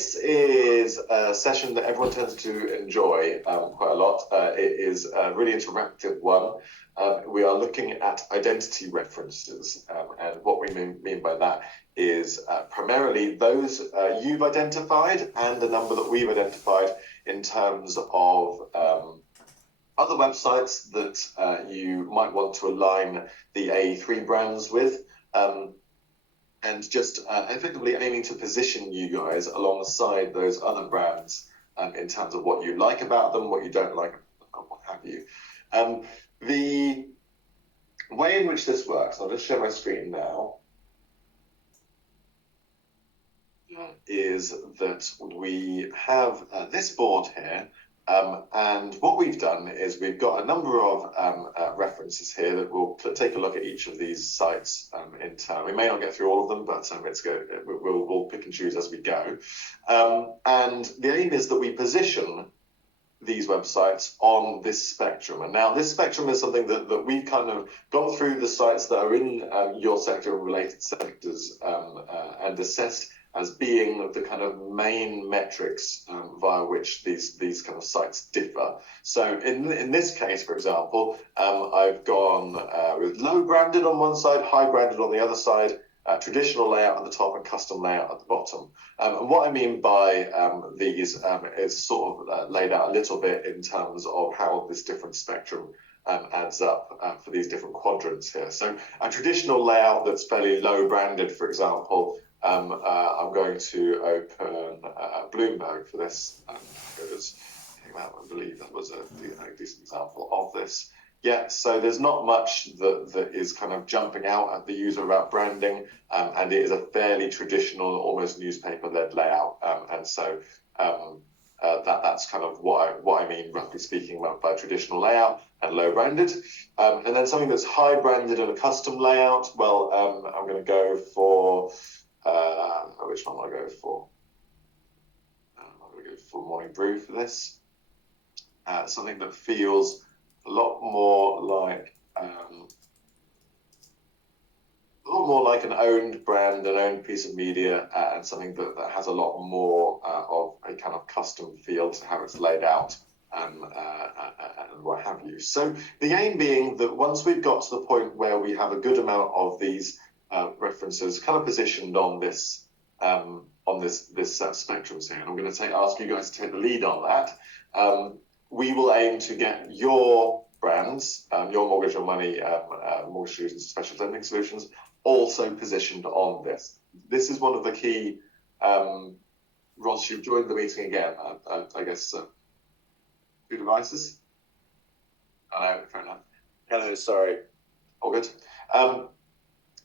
this is a session that everyone tends to enjoy quite a lot. It is a really interactive one. We are looking at identity references, and what we mean by that is primarily those you've identified and a number that we've identified in terms of other websites that you might want to align the Ae3 brands with. And just effectively aiming to position you guys alongside those other brands in terms of what you like about them, what you don't like, and what have you. The way in which this works, I'll just share my screen now, is that we have this board here. And what we've done is we've got a number of references here that we'll take a look at each of these sites in turn. We may not get through all of them, but we'll pick and choose as we go. And the aim is that we position these websites on this spectrum. And now this spectrum is something that we've kind of gone through the sites that are in your sector and related sectors and assessed as being the kind of main metrics via which these kind of sites differ. So in this case, for example, I've gone with low branded on one side, high branded on the other side, traditional layout at the top and custom layout at the bottom. And what I mean by these is sort of laid out a little bit in terms of how this different spectrum adds up for these different quadrants here. So a traditional layout that's fairly low branded, for example, I'm going to open Bloomberg for this because I believe that was a decent example of this. Yeah, so there's not much that is kind of jumping out at the user about branding, and it is a fairly traditional, almost newspaper-led layout, and so that's kind of what I mean, roughly speaking, by traditional layout and low branded. And then something that's high branded and a custom layout. Well, I'm going to go for. Which one will I go for? I'm going to go for Morning Brew for this. Something that feels a lot more like an owned brand, an owned piece of media, and something that has a lot more of a kind of custom feel to how it's laid out and what have you. So the aim being that once we've got to the point where we have a good amount of these references kind of positioned on this spectrum here, and I'm going to ask you guys to take the lead on that. We will aim to get your brands, your mortgage or money, mortgage solutions, special lending solutions, also positioned on this. This is one of the key. Ross, you've joined the meeting again. I guess 2 devices. Hello, fair enough. Hello, sorry. All good.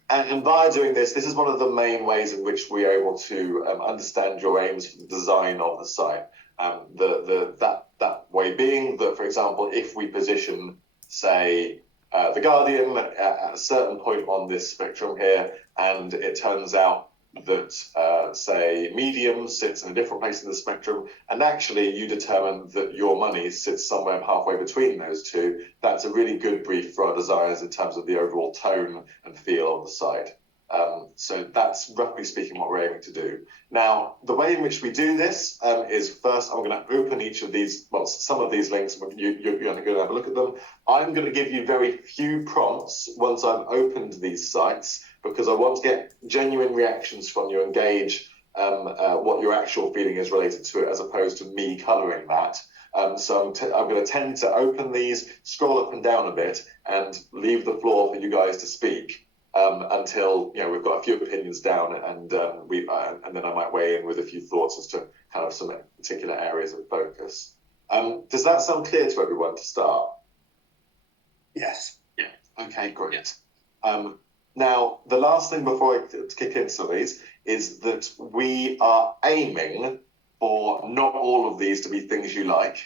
And by doing this is one of the main ways in which we are able to understand your aims for the design of the site. That way being that, for example, if we position, say, The Guardian at a certain point on this spectrum here, and it turns out that, say, Medium sits in a different place in the spectrum, and actually you determine that your money sits somewhere halfway between those two, that's a really good brief for our designers in terms of the overall tone and feel of the site. So that's roughly speaking what we're aiming to do. Now, the way in which we do this is first I'm going to open each of these, well, some of these links, you're going to have a look at them. I'm going to give you very few prompts once I've opened these sites, because I want to get genuine reactions from you and gauge what your actual feeling is related to it, as opposed to me colouring that. So I'm going to tend to open these, scroll up and down a bit, and leave the floor for you guys to speak. Until we've got a few opinions down, and then I might weigh in with a few thoughts as to kind of some particular areas of focus. Does that sound clear to everyone to start? Yes. Yeah. Okay, great. Now, the last thing before I kick into some of these is that we are aiming for not all of these to be things you like.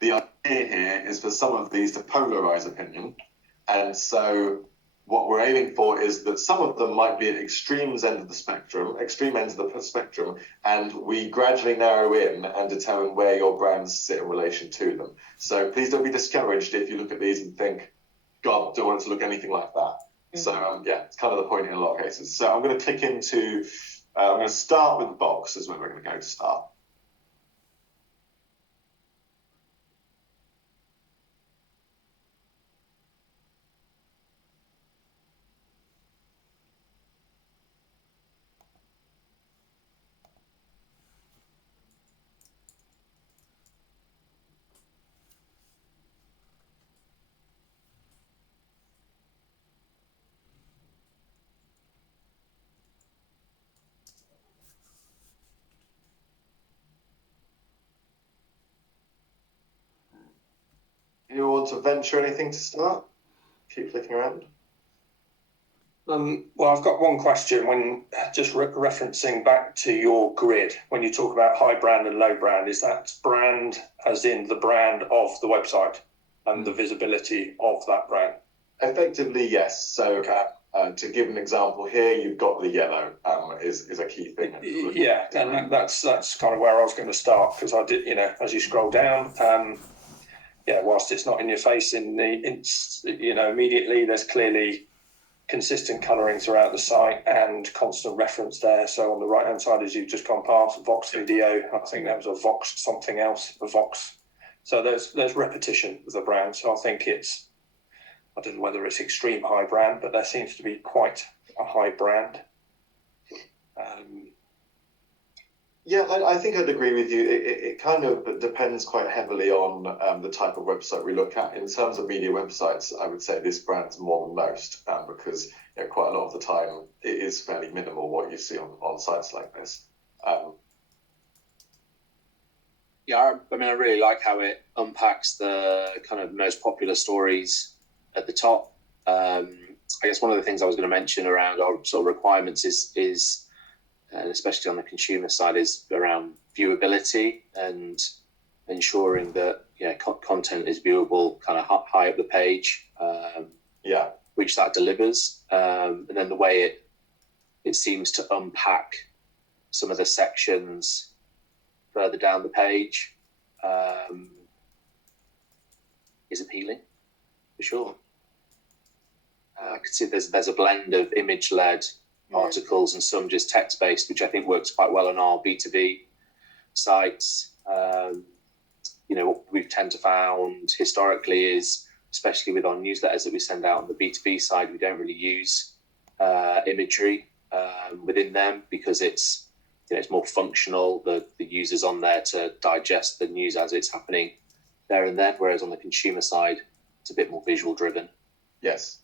The idea here is for some of these to polarize opinion, and so what we're aiming for is that some of them might be at extreme ends of the spectrum, and we gradually narrow in and determine where your brands sit in relation to them. So please don't be discouraged if you look at these and think, God, don't want it to look anything like that. Mm-hmm. So yeah, it's kind of the point in a lot of cases. So I'm going to click into I'm going to start with the box as where we're going to go to start. You want to venture anything to start? Keep clicking around. Well, I've got one question. When just referencing back to your grid, when you talk about high brand and low brand, is that brand as in the brand of the website and the visibility of that brand? Effectively, yes. So to give an example here, you've got the yellow is a key thing. Yeah, and that's kind of where I was going to start, because I did, as you scroll down, whilst it's not in your face immediately, there's clearly consistent colouring throughout the site and constant reference there. So on the right hand side, as you've just gone past, Vox video, I think that was a Vox something else, a Vox. So there's repetition with the brand. So I think I don't know whether it's extreme high brand, but there seems to be quite a high brand. Yeah, I think I'd agree with you. It kind of depends quite heavily on the type of website we look at. In terms of media websites, I would say this brand's more than most, because quite a lot of the time it is fairly minimal what you see on sites like this. Yeah, I mean, I really like how it unpacks the kind of most popular stories at the top. I guess one of the things I was going to mention around our sort of requirements is and especially on the consumer side, is around viewability and ensuring that content is viewable kind of high up the page, which that delivers. And then the way it seems to unpack some of the sections further down the page is appealing, for sure. I can see there's a blend of image-led articles and some just text-based, which I think works quite well on our B2B sites. What we've tend to found historically is, especially with our newsletters that we send out on the B2B side, we don't really use imagery within them, because it's more functional. The user's on there to digest the news as it's happening there and then, whereas on the consumer side, it's a bit more visual driven. Yes,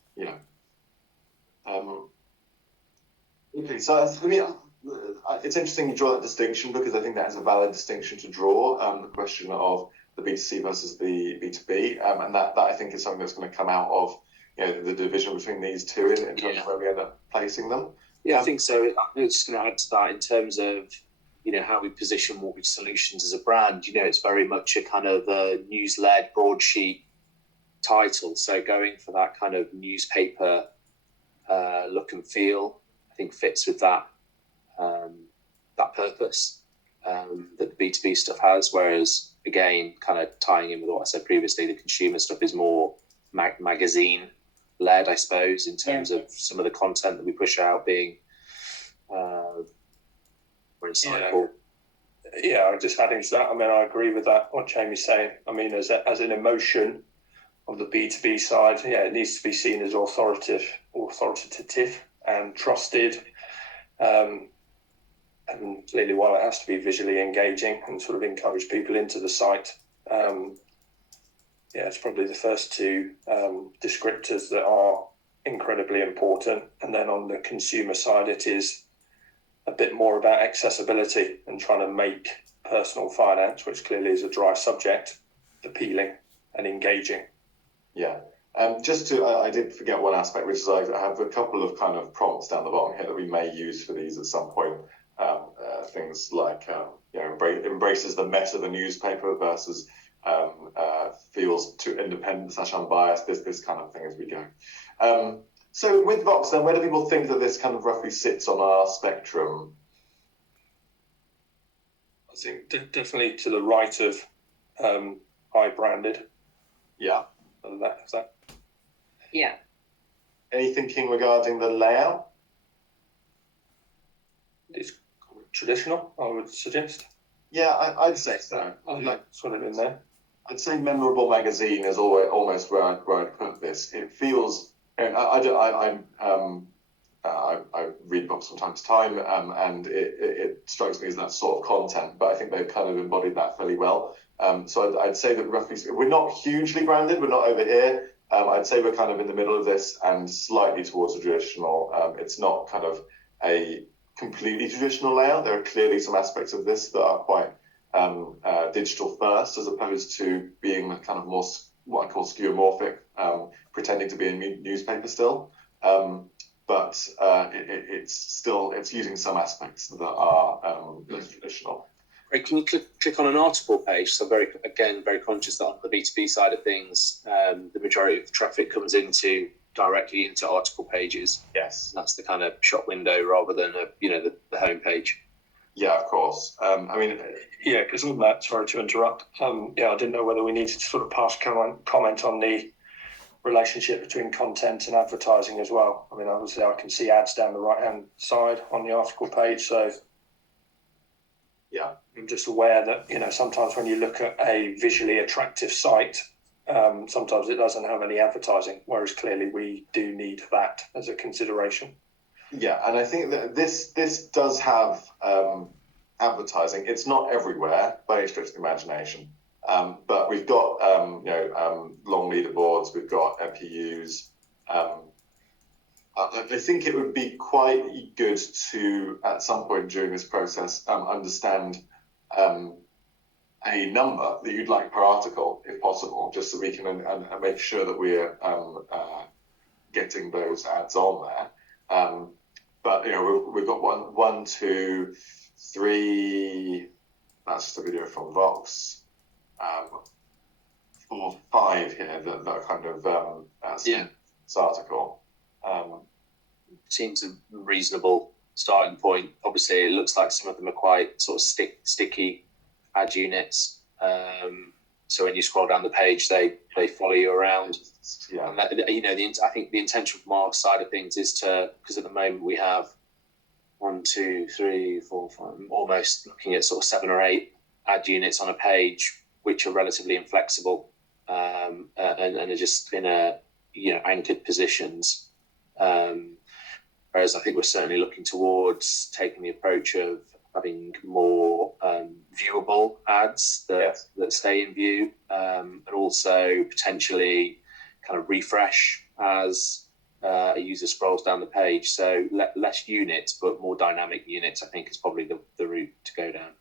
okay, so for me, it's interesting you draw that distinction, because I think that is a valid distinction to draw, the question of the B2C versus the B2B, and that I think is something that's going to come out of the division between these two in terms of where we end up placing them. Yeah, I think so. I'm just going to add to that in terms of how we position Mortgage Solutions as a brand. It's very much a kind of a news-led broadsheet title, so going for that kind of newspaper look and feel, I think fits with that purpose that the B2B stuff has. Whereas, again, kind of tying in with what I said previously, the consumer stuff is more magazine led, I suppose, in terms of some of the content that we push out being more insightful. Yeah, just adding to that, I mean, I agree with that, what Jamie's saying. I mean, as an emotion of the B2B side, it needs to be seen as authoritative and trusted. And clearly, while it has to be visually engaging and sort of encourage people into the site, it's probably the first two descriptors that are incredibly important. And then on the consumer side, it is a bit more about accessibility and trying to make personal finance, which clearly is a dry subject, appealing and engaging. Yeah. I did forget one aspect, which is I have a couple of kind of prompts down the bottom here that we may use for these at some point. Things like embraces the meta of the newspaper versus feels too independent / unbiased, this kind of thing as we go. So with Vox then, where do people think that this kind of roughly sits on our spectrum? I think definitely to the right of high branded. Yeah. Is that? Yeah. Any thinking regarding the layout? it's traditional, I would suggest. Yeah, I'd say so. Sort of in there. I'd say memorable magazine is always almost where I'd put this. It feels, and I read books from time to time, and it strikes me as that sort of content, but I think they've kind of embodied that fairly well. So I'd say that roughly, we're not hugely branded, we're not over here. I'd say we're kind of in the middle of this and slightly towards the traditional. It's not kind of a completely traditional layout. There are clearly some aspects of this that are quite digital first, as opposed to being kind of more what I call skeuomorphic, pretending to be a newspaper still. But it's using some aspects that are less traditional. Great. Can you click on an article page? So very conscious that on the B2B side of things, the majority of the traffic comes directly into article pages. Yes, that's the kind of shop window rather than the home page. Yeah, of course. Yeah, because on that, sorry to interrupt. I didn't know whether we needed to sort of pass comment on the relationship between content and advertising as well. I mean, obviously, I can see ads down the right-hand side on the article page, so yeah, I'm just aware that sometimes when you look at a visually attractive site, sometimes it doesn't have any advertising, whereas clearly we do need that as a consideration. Yeah, and I think that this does have advertising. It's not everywhere by any stretch of the imagination, but we've got long leaderboards. We've got MPUs. I think it would be quite good to, at some point during this process, understand a number that you'd like per article, if possible, just so we can and make sure that we're getting those ads on there. But we've got one, two, three. That's just a video from Vox. 4, 5 here that kind of this article. Seems a reasonable starting point. Obviously, it looks like some of them are quite sort of sticky ad units. So when you scroll down the page, they follow you around. Yeah. And I think the intention from our side of things is because at the moment we have 1, 2, 3, 4, 5, almost looking at sort of 7 or 8 ad units on a page, which are relatively inflexible and are just in anchored positions. Whereas I think we're certainly looking towards taking the approach of having more viewable ads that stay in view, and also potentially kind of refresh as a user scrolls down the page. So less units, but more dynamic units, I think is probably the route to go down.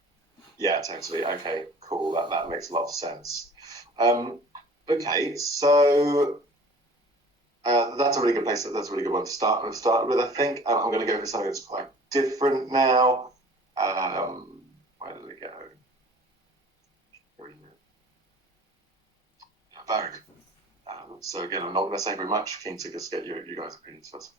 Yeah, totally. Okay, cool. That makes a lot of sense. Okay, so that's a really good place. That's a really good one to start with. I think I'm going to go for something that's quite different now. Where did it go? Varric. So again, I'm not going to say very much. Keen to just get you guys' opinions first.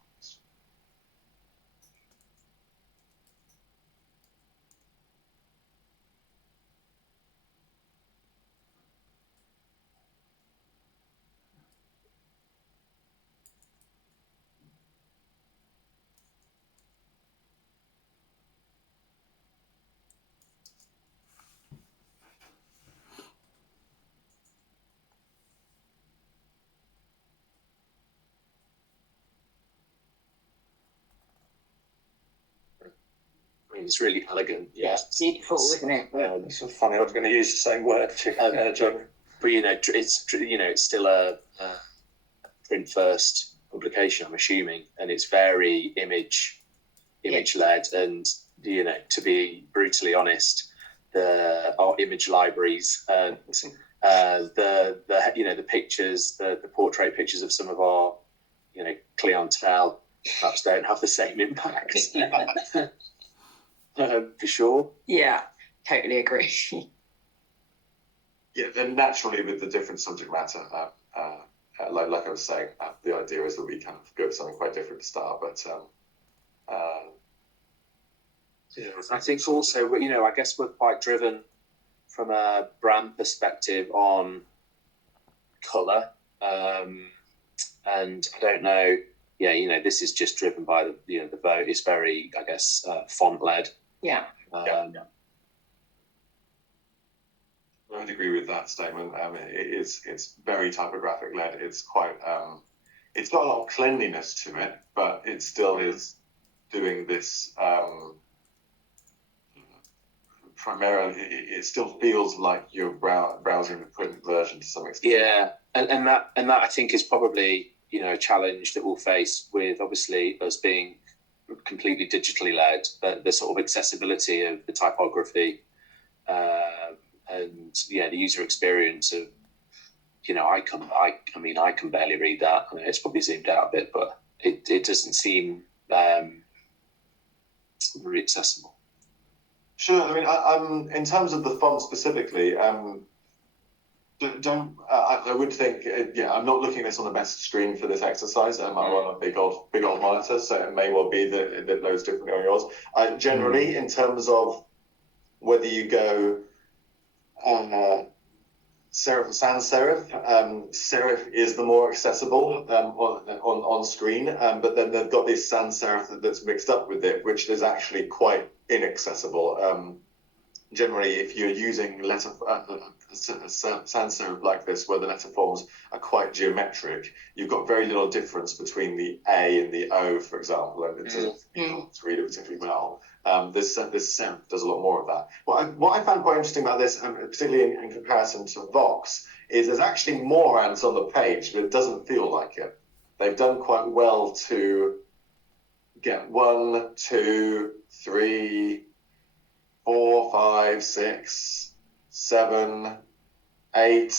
It's really elegant. Yeah, it's beautiful, isn't it? It's funny. I was going to use the same word, Joe. But it's still a print first publication, I'm assuming, and it's very image led. And to be brutally honest, our image libraries, the pictures, the portrait pictures of some of our clientele perhaps don't have the same impact. For sure. Yeah, totally agree. Yeah, then naturally with the different subject matter, like I was saying, the idea is that we kind of go for something quite different to start. But I think also, I guess we're quite driven from a brand perspective on colour, and I don't know yeah, you know, this is just driven by the vote. It's very, I guess, font led. Yeah. I would agree with that statement. It's very typographic led. It's quite it's got a lot of cleanliness to it, but it still is doing this primarily. It still feels like you're browsing the print version to some extent. Yeah, and that I think is probably, you know, a challenge that we'll face with obviously us being completely digitally led, but the sort of accessibility of the typography and the user experience of, you know, I can barely read that. I mean, it's probably zoomed out a bit, but it doesn't seem very accessible. Sure. I mean, I'm in terms of the font specifically. I would think, I'm not looking at this on the best screen for this exercise. I'm on a big old monitor, so it may well be that it loads differently on yours. Generally, in terms of whether you go serif or sans serif, serif is the more accessible on screen, but then they've got this sans serif that's mixed up with it, which is actually quite inaccessible. Generally, if you're using letter sans serif like this, where the letter forms are quite geometric, you've got very little difference between the A and the O, for example, and it's to read it particularly well. This serif does a lot more of that. What I found quite interesting about this, particularly in comparison to Vox, is there's actually more ants on the page, but it doesn't feel like it. They've done quite well to get 1, 2, 3, 4, 5, 6, 7, 8,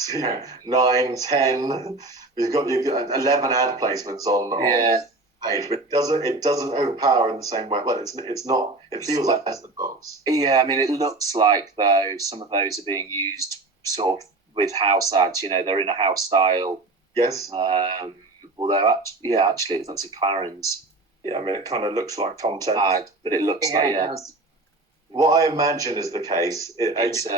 9, 10. You've got 11 ad placements on the page, but it doesn't overpower in the same way. Well, it's not. It feels like that's the box. Yeah, I mean, it looks like though some of those are being used sort of with house ads. You know, they're in a house style. Yes. Although, actually, that's a Clarence. Yeah, I mean, it kind of looks like content ad, but it looks like What I imagine is the case. It's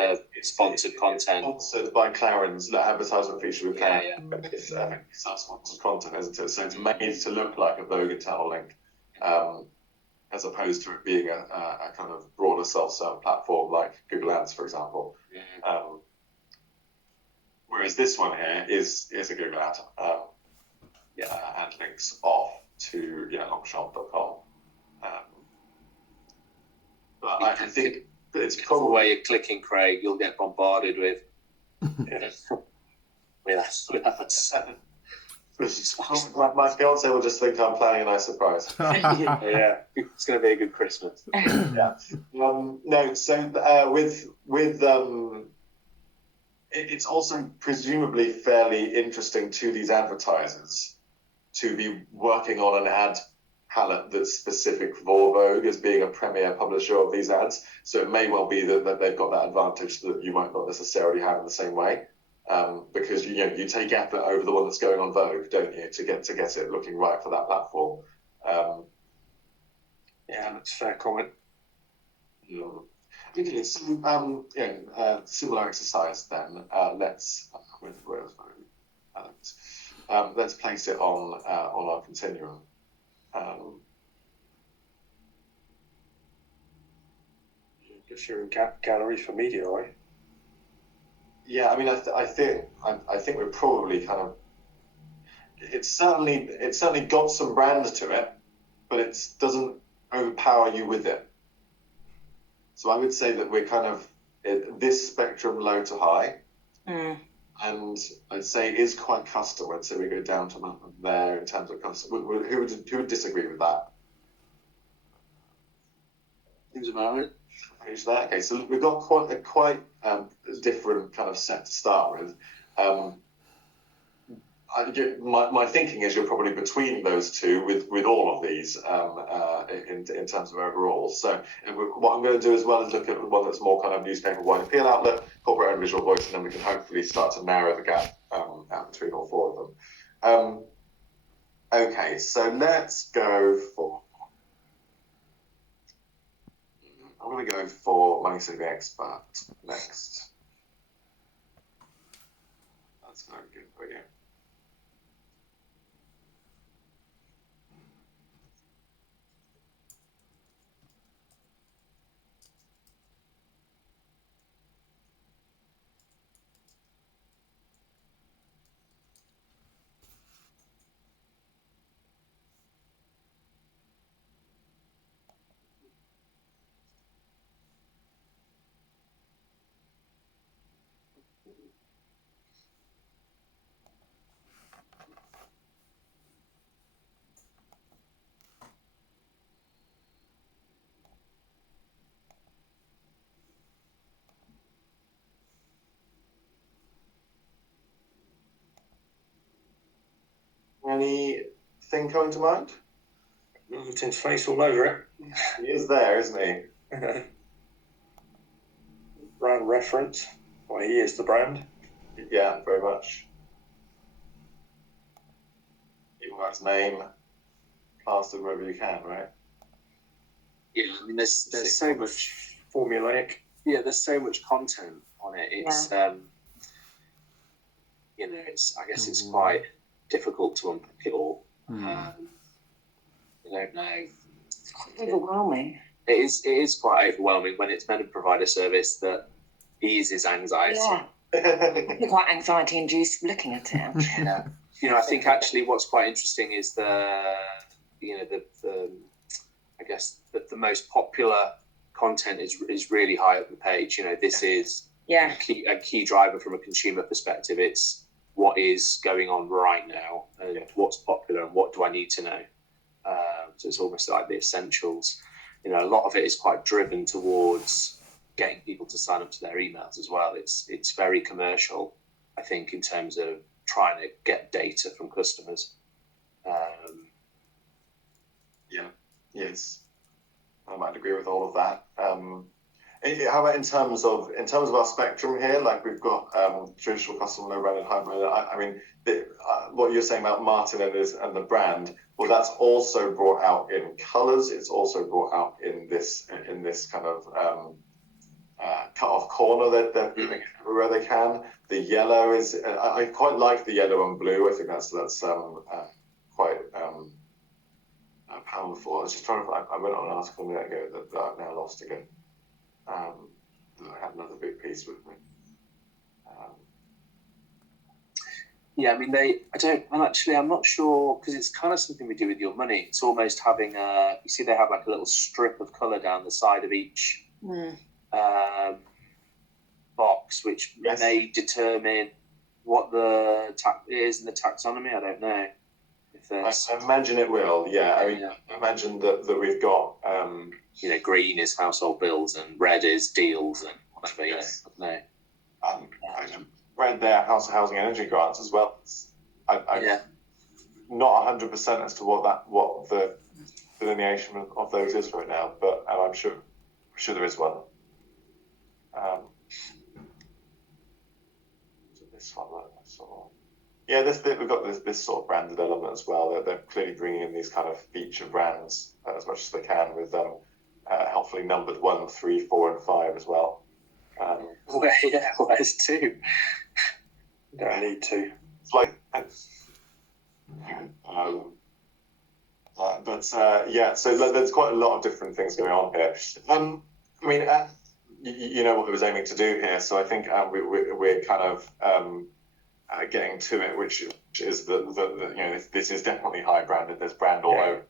sponsored content. Sponsored by Clarence, the advertisement feature with Clarence. Yeah. It's sponsored content, isn't it? So it's made to look like a Vogue internal link, as opposed to it being a kind of broader self-serve platform like Google Ads, for example. Whereas this one here is a Google ad, and links off to longshot.com. But I think it's probably where you're clicking, Craig, you'll get bombarded with my fiance will just think I'm planning a nice surprise. Yeah, it's going to be a good Christmas. Yeah. No, so it's also presumably fairly interesting to these advertisers to be working on an ad palette that's specific for Vogue as being a premier publisher of these ads. So it may well be that they've got that advantage that you might not necessarily have in the same way, because you take effort over the one that's going on Vogue, don't you, to get it looking right for that platform. Yeah, that's a fair comment. Okay, so similar exercise then. Let's place it on our continuum. Guess you're in galleries for media, right? Yeah, I mean, I think we're probably kind of. It's certainly got some brand to it, but it doesn't overpower you with it. So I would say that we're kind of this spectrum low to high, and I'd say it is quite custom. I'd say we go down to there in terms of custom. Who would disagree with that? Seems about right. Okay, so we've got quite a different kind of set to start with. My thinking is you're probably between those two with all of these in terms of overall. So what I'm going to do as well is look at one that's more kind of newspaper wide appeal outlet, corporate and visual voice, and then we can hopefully start to narrow the gap out between all four of them. Okay, so let's go for. I'm going to go for Money Saving Expert next. That's very good for you. anything coming to mind? Martin's face all over it. He is there, isn't he? Brand reference. Well, he is the brand. Yeah, very much. You've got his name plastered wherever you can, right? Yeah, I mean, there's so much formulaic. Yeah, there's so much content on it. It's you know, I guess it's quite difficult to unpick it all. I don't know. It's quite overwhelming. It is quite overwhelming when it's meant to provide a service that eases anxiety. Yeah. It's quite anxiety induced looking at it. Yeah. You know, I think actually what's quite interesting is the I guess that the most popular content is really high up the page. You know, this is a key driver from a consumer perspective. It's what is going on right now and what's popular and what do I need to know. So it's almost like the essentials. You know, a lot of it is quite driven towards getting people to sign up to their emails as well. It's very commercial, I think, in terms of trying to get data from customers. Yes, I might agree with all of that. How about in terms of our spectrum here? Like we've got traditional, custom, low branded, hybrid. I mean, what you're saying about Martin and the brand, well, that's also brought out in colours. It's also brought out in this kind of cut off corner that they're where they can. The yellow is I quite like the yellow and blue. I think that's quite powerful. I was just trying to find. I went on an article a minute ago that I've now lost again. I had another big piece with me. Yeah, I mean, I'm not sure, because it's kind of something we do with your money. It's almost having you see they have like a little strip of colour down the side of each box, which may determine what the is in the taxonomy. I don't know. I imagine it will, yeah. I mean, imagine that we've got... you know, green is household bills and red is deals and whatever, yes. No. I read their housing energy grants as well. I'm not 100% as to what the delineation of those is right now, but I'm sure there is one. This one, we've got this sort of branded element as well. They're clearly bringing in these kind of feature brands as much as they can with them, helpfully numbered 1, 3, 4, and 5 as well. Where's 2? You don't need 2. It's like, so there's quite a lot of different things going on here. I mean, you know what I was aiming to do here, so I think we're kind of getting to it, which is that this is definitely high branded. There's brand all over,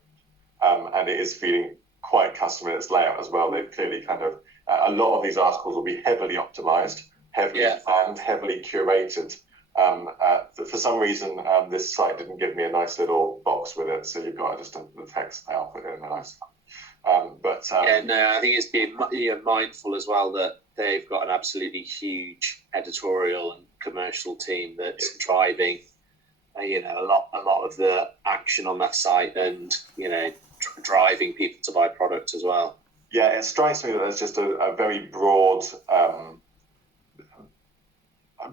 and it is feeling quite custom in its layout as well. They've clearly kind of a lot of these articles will be heavily optimized, heavily planned, heavily curated. For some reason, this site didn't give me a nice little box with it, so you've got just the text now put in a nice. I think it's being mindful as well that they've got an absolutely huge editorial and commercial team that's driving, a lot of the action on that site, and driving people to buy products as well. Yeah, it strikes me that there's just a very broad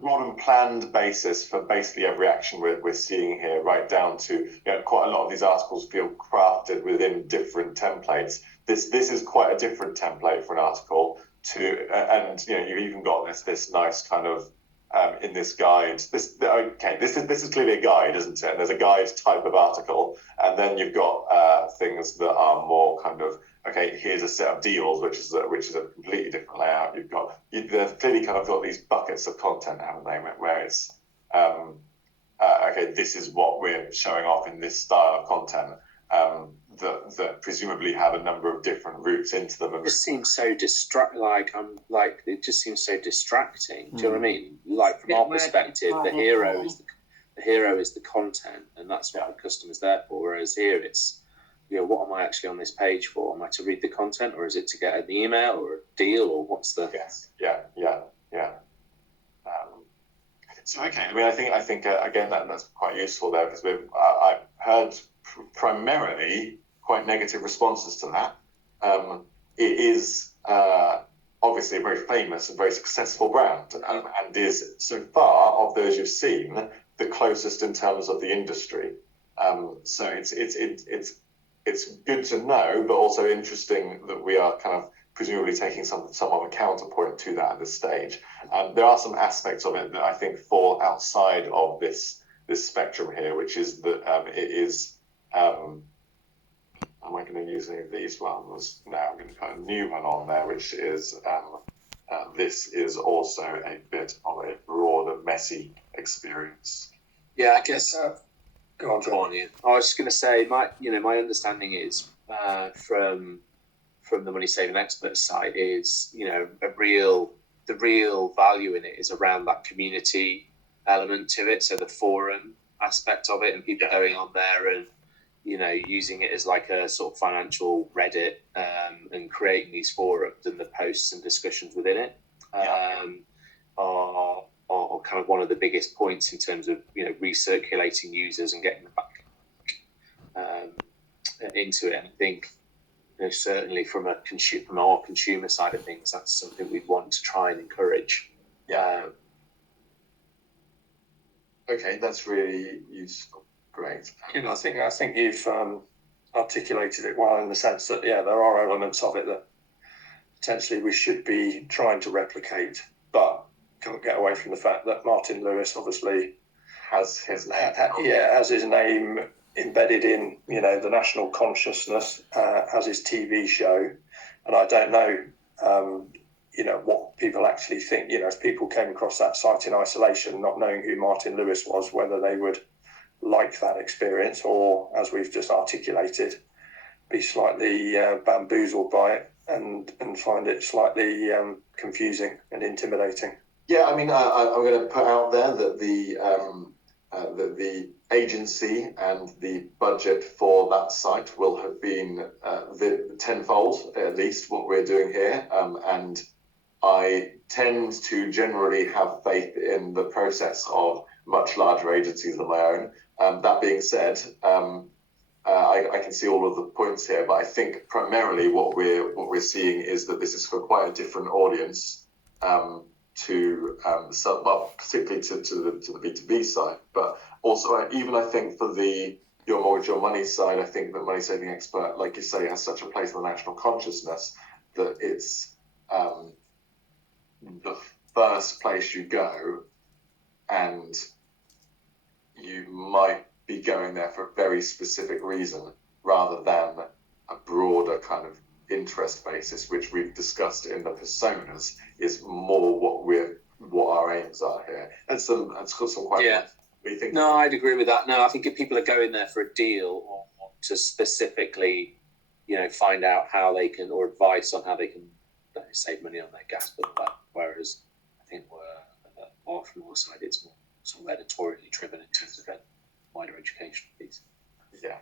and planned basis for basically every action we're seeing here, right down to quite a lot of these articles feel crafted within different templates. This is quite a different template for an article and you've even got this nice kind of in this guide. This is clearly a guide, isn't it? And there's a guide type of article, and then you've got things that are more kind of here's a set of deals, which is a completely different layout. They've clearly kind of got these buckets of content, haven't they? Where it's this is what we're showing off in this style of content. That presumably have a number of different routes into them. It just seems so it just seems so distracting. Do you know what I mean? Like from our perspective, the hero is the content, and that's what the customer's there for. Whereas here, it's what am I actually on this page for? Am I to read the content, or is it to get an email or a deal, or what's the? Yes. Yeah. So okay, I mean, I think again that's quite useful there because I've heard primarily quite negative responses to that. It is obviously a very famous and very successful brand, and is so far of those you've seen the closest in terms of the industry. So it's good to know, but also interesting that we are kind of presumably taking some of a counterpoint to that at this stage. There are some aspects of it that I think fall outside of this spectrum here, which is that it is. Am I going to use any of these ones? No, I'm going to put a new one on there, which is this is also a bit of a broader, messy experience. Yeah, I guess. Go on, John. Yeah. I was just going to say, my understanding is from the money saving expert side is, the real value in it is around that community element to it. So the forum aspect of it, and people going on there and, using it as like a sort of financial Reddit, and creating these forums and the posts and discussions within it are kind of one of the biggest points in terms of, recirculating users and getting them back into it. And I think, certainly from our consumer side of things, that's something we'd want to try and encourage. Yeah. Okay, that's really useful. Great. I think you've articulated it well in the sense that there are elements of it that potentially we should be trying to replicate, but can't get away from the fact that Martin Lewis obviously has his name. Has his name embedded in the national consciousness, has his TV show, and I don't know what people actually think. If people came across that site in isolation, not knowing who Martin Lewis was, whether they would like that experience or, as we've just articulated, be slightly bamboozled by it and find it slightly confusing and intimidating. Yeah, I mean, I'm going to put out there that the agency and the budget for that site will have been the tenfold, at least, what we're doing here. And I tend to generally have faith in the process of much larger agencies than my own. That being said, I can see all of the points here, but I think primarily what we're seeing is that this is for quite a different audience. Particularly to the B2B side, but also even I think for your mortgage, your money side, I think that Money Saving Expert, like you say, has such a place in the national consciousness that it's the first place you go, and you might be going there for a very specific reason rather than a broader kind of interest basis, which we've discussed in the personas, is more what our aims are here. That's got some quite. Yeah. No, I'd agree with that. No, I think if people are going there for a deal or to specifically, find out how they can, or advice on how they can save money on their gas bill, whereas I think from our side, it's more sort of editorially driven in terms of a wider education piece. Yeah.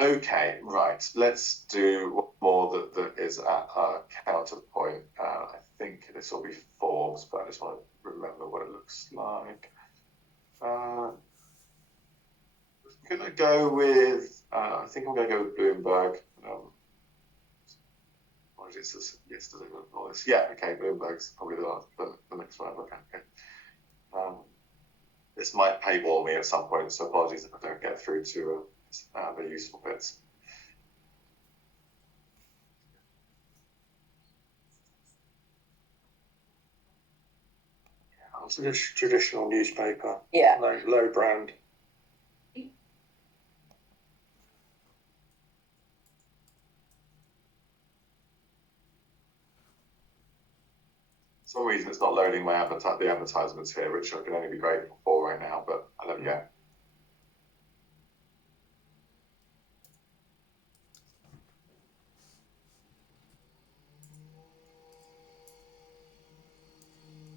Okay, right. Let's do one more that is at our counterpoint. I think this will be Forbes, but I just want to remember what it looks like. I'm going to go with, I think I'm going to go with Bloomberg. Apologies, this yesterday. Yeah, okay, Bloomberg's probably the next one I look at. Okay. This might paywall me at some point, so apologies if I don't get through to the useful bits. It's a traditional newspaper. Yeah. Low brand. For some reason, it's not loading the advertisements here, which I can only be grateful for right now, but I don't know.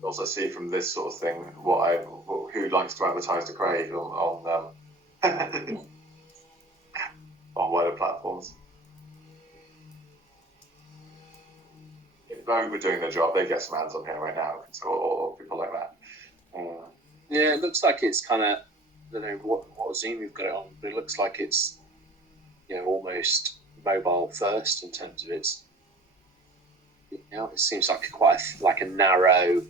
Also see from this sort of thing who likes to advertise to Craig on on wider platforms. If Vogue were doing their job, they'd get some ads on here right now, or people like that. Yeah, it looks like it's kind of, I don't know what zoom you've got it on, but it looks like it's, almost mobile first in terms of its, it seems like like a narrow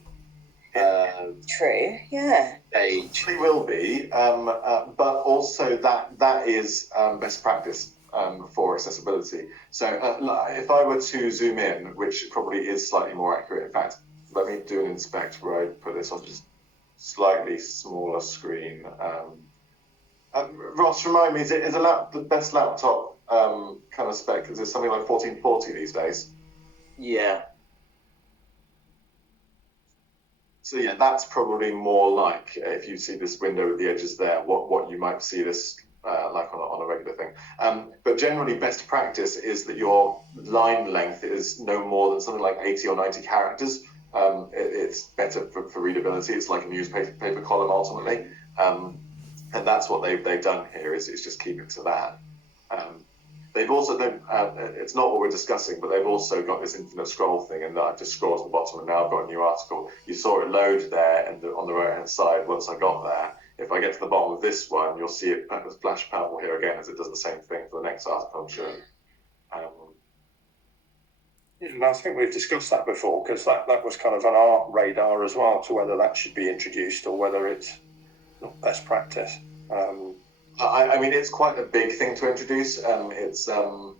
True, yeah. page. It will be, but also that is best practice for accessibility. So if I were to zoom in, which probably is slightly more accurate, in fact, let me do an inspect where I put this on just slightly smaller screen. Ross, remind me, is the best laptop kind of spec? Is it something like 1440 these days? Yeah. So yeah, that's probably more like, if you see this window with the edges there, what you might see this like on a regular thing. But generally, best practice is that your line length is no more than something like 80 or 90 characters. It's better for readability. It's like a newspaper column ultimately, and that's what they've done here. Is just keep it to that. They've also it's not what we're discussing, but they've also got this infinite scroll thing, and I just scroll to the bottom, and now I've got a new article. You saw it load there, and on the right hand side, once I got there, if I get to the bottom of this one, you'll see it flash purple here again, as it does the same thing for the next article, I'm sure. And I think we've discussed that before, because that was kind of on our radar as well, to whether that should be introduced or whether it's not best practice. I mean, it's quite a big thing to introduce. It's by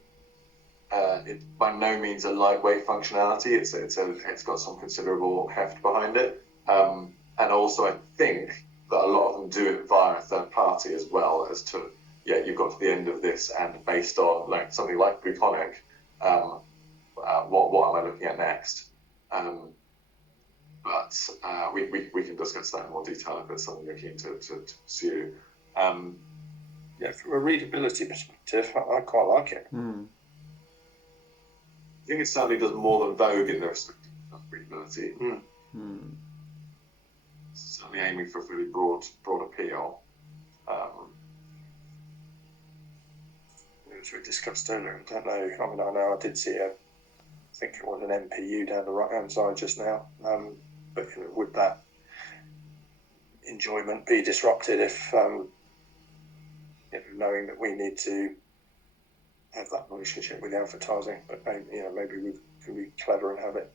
no means a lightweight functionality. It's got some considerable heft behind it, and also I think that a lot of them do it via a third party as well. As to you've got to the end of this, and based on like something like Buconic, what am I looking at next? But we can discuss that in more detail if it's something you're keen to pursue. Yeah, from a readability perspective, I quite like it. I think it certainly does more than Vogue in the respect of readability. Certainly aiming for a really broad appeal. As we discussed earlier, I don't know. I mean, I know I did see I think it was an MPU down the right hand side just now. But would that enjoyment be disrupted if knowing that we need to have that relationship with advertising? But maybe we can be clever and have it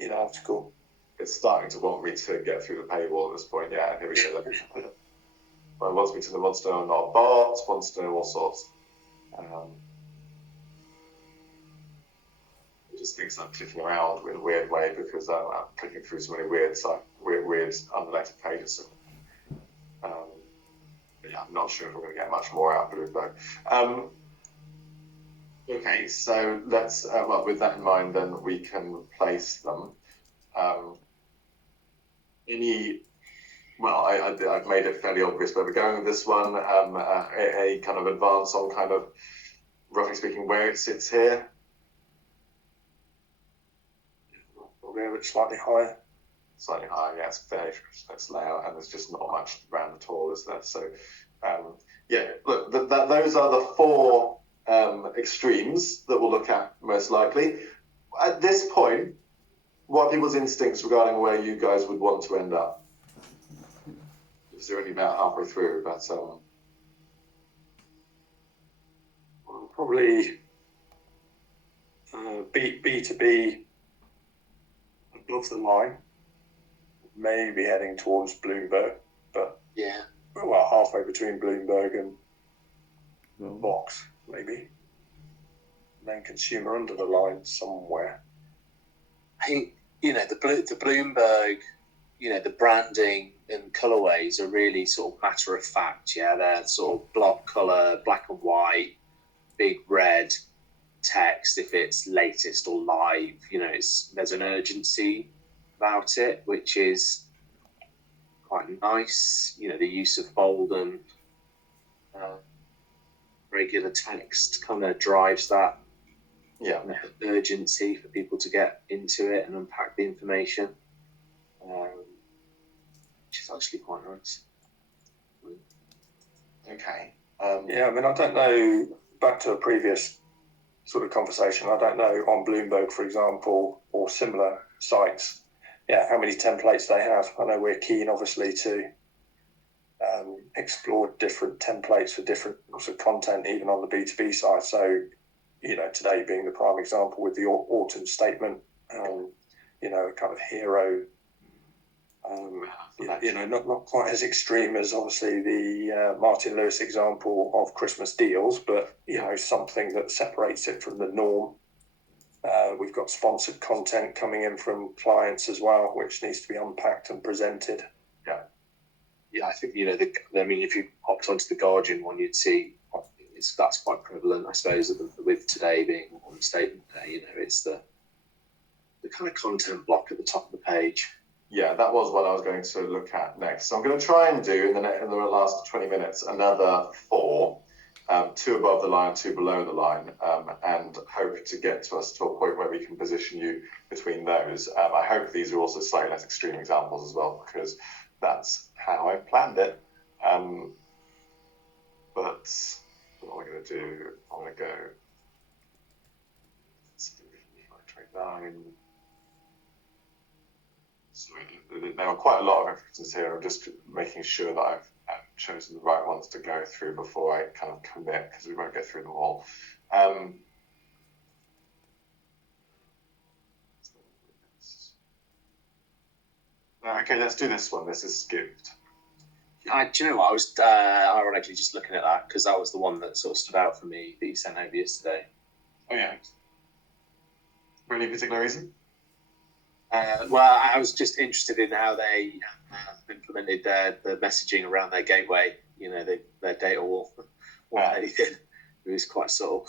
in article. It's starting to want me to get through the paywall at this point. Yeah, here we go. Well, it wants me to know not bots, wants to know all sorts. It just thinks I'm clicking around in a weird way because I'm clicking through so many weird unrelated pages. I'm not sure if we're going to get much more out of Bloomberg. Okay, so let's, with that in mind, then we can replace them. I've made it fairly obvious where we're going with this one. A kind of advance on kind of, roughly speaking, where it sits here. Probably a bit slightly higher. Slightly higher, yeah, it's fairly its layout, and there's just not much around at all, is there? So, look, those are the four extremes that we'll look at most likely. At this point, what are people's instincts regarding where you guys would want to end up? Because you're only about halfway through, but probably B2B above the line, maybe heading towards Bloomberg, but halfway between Bloomberg and Vox, maybe. And then consumer under the line somewhere. I think the Bloomberg, the branding and colorways are really sort of matter of fact. Yeah, they're sort of block color, black and white, big red text. If it's latest or live, there's an urgency about it, which is quite nice. The use of bold and regular text kind of drives that urgency for people to get into it and unpack the information, which is actually quite nice. okay. I mean, I don't know, back to a previous sort of conversation, I don't know on Bloomberg, for example, or similar sites, how many templates they have. I know we're keen, obviously, to explored different templates for different sorts of content, even on the B2B side. So, today being the prime example with the autumn statement, a kind of hero, not quite as extreme as obviously the Martin Lewis example of Christmas deals, but, something that separates it from the norm. We've got sponsored content coming in from clients as well, which needs to be unpacked and presented. Yeah, I think, if you hopped onto the Guardian one, you'd see that's quite prevalent, I suppose, with today being on the statement day. It's the kind of content block at the top of the page. Yeah, that was what I was going to look at next. So I'm going to try and do in the last 20 minutes another 4, 2 above the line, 2 below the line, and hope to get to us to a point where we can position you between those. I hope these are also slightly less extreme examples as well, because that's how I planned it. But what am I going to do? I'm going to go 29. So there are quite a lot of references here. I'm just making sure that I've chosen the right ones to go through before I kind of commit, because we won't get through them all. Okay, let's do this one. This is skipped. Do you know what? I was ironically just looking at that because that was the one that sort of stood out for me that you sent over yesterday. Oh, yeah. For any particular reason? Well, I was just interested in how they implemented the messaging around their gateway, their data wall. It was quite subtle.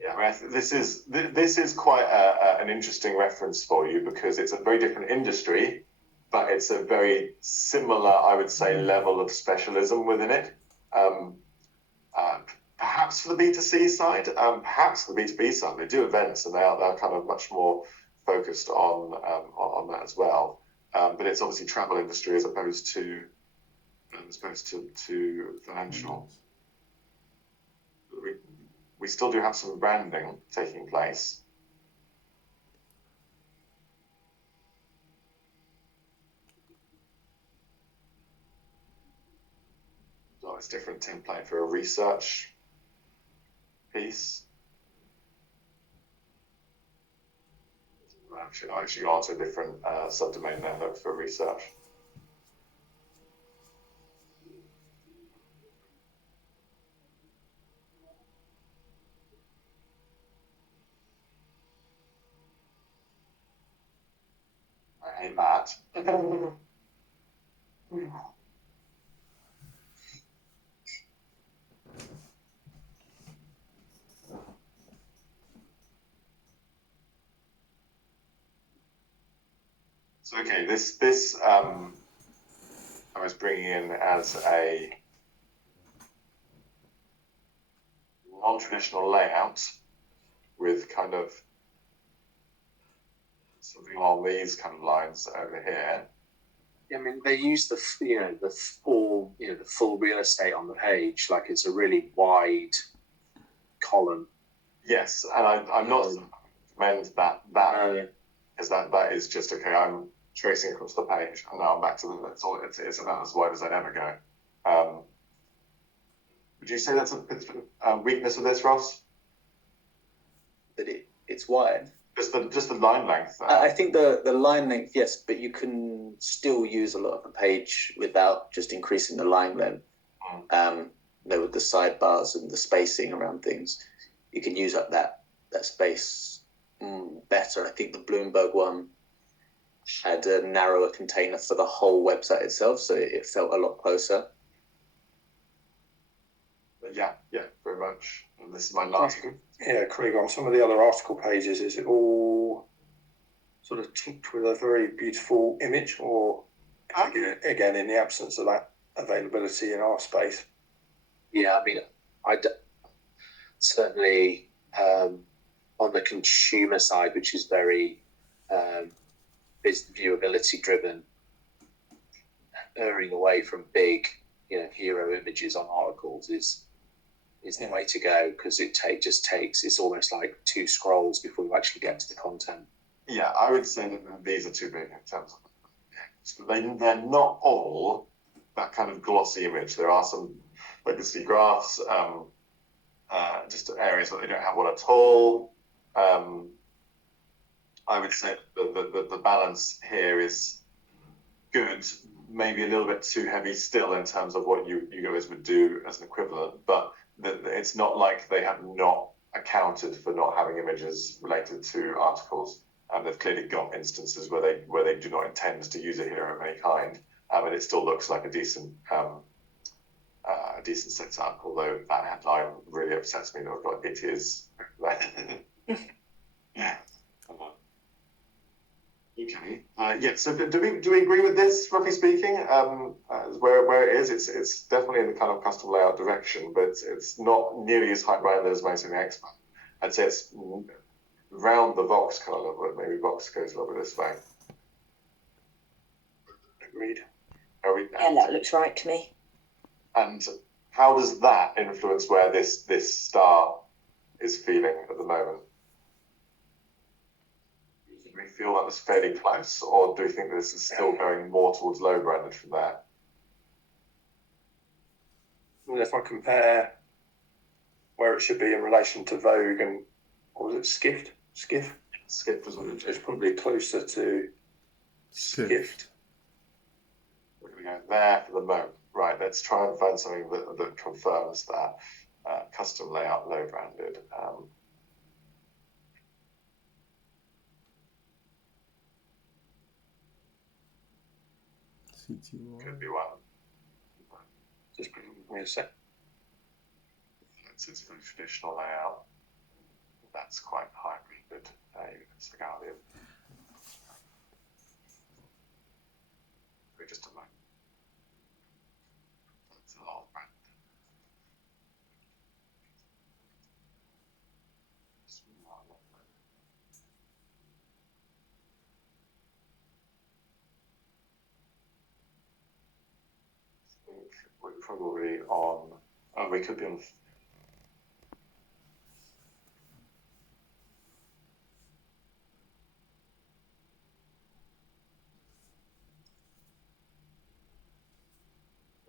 Yeah, this is quite an interesting reference for you, because it's a very different industry, but it's a very similar, I would say, level of specialism within it. Perhaps for the B2C side, perhaps for the B2B side, they do events and they're kind of much more focused on that as well. But it's obviously travel industry as opposed to financial. We still do have some branding taking place. So it's different template for a research piece. Actually also a different subdomain network for research. I hate that. So okay, this I was bringing in as a non-traditional layout with kind of something along these kind of lines over here. I mean, they use the full real estate on the page, like it's a really wide column. Yes, and I'm not recommend that because that is just okay. I'm tracing across the page, and now I'm back to that's all it is, and that's as wide as I'd ever go. Would you say that's a weakness of this, Ross? That it's wide. Just the line length. I think the line length, yes, but you can still use a lot of the page without just increasing the line length. With the sidebars and the spacing around things, you can use up that space better. I think the Bloomberg one had a narrower container for the whole website itself, so it felt a lot closer. Yeah, very much. And this is my last. Yeah, Craig, on some of the other article pages, is it all sort of ticked with a very beautiful image, or again, in the absence of that availability in our space? Yeah, I mean, certainly on the consumer side, which is very viewability driven, erring away from big, hero images on articles is the way to go, because it's almost like 2 scrolls before you actually get to the content. Yeah, I would say that these are too big in terms of So they're not all that kind of glossy image. There are some legacy graphs, just areas where they don't have one at all. I would say the balance here is good, maybe a little bit too heavy still in terms of what you guys would do as an equivalent, but it's not like they have not accounted for not having images related to articles. They've clearly got instances where they do not intend to use a hero of any kind, and it still looks like a decent setup. Although that headline really upsets me that it is. Yeah. Okay. Yeah. So do we agree with this, roughly speaking? Where it is, it's definitely in the kind of custom layout direction, but it's not nearly as high branded as most of the expert. I'd say it's round the Vox kind of level. Maybe Vox goes a little bit this way. Agreed. Yeah, that looks right to me. And how does that influence where this star is feeling at the moment? Do we feel that it's fairly close, or do you think this is still going more towards low branded from there? Well, if I compare where it should be in relation to Vogue and what was it, Skift? Skift was what It's probably closer to Skift. We're going to go there for the moment. Right, let's try and find something that confirms that. Custom layout, low branded. Could be one. Just give me a sec. It's a very traditional layout. That's quite high branded. It's the Guardian. Wait just a moment. That's a lot of brand. I think we're probably on. Oh, we could be on.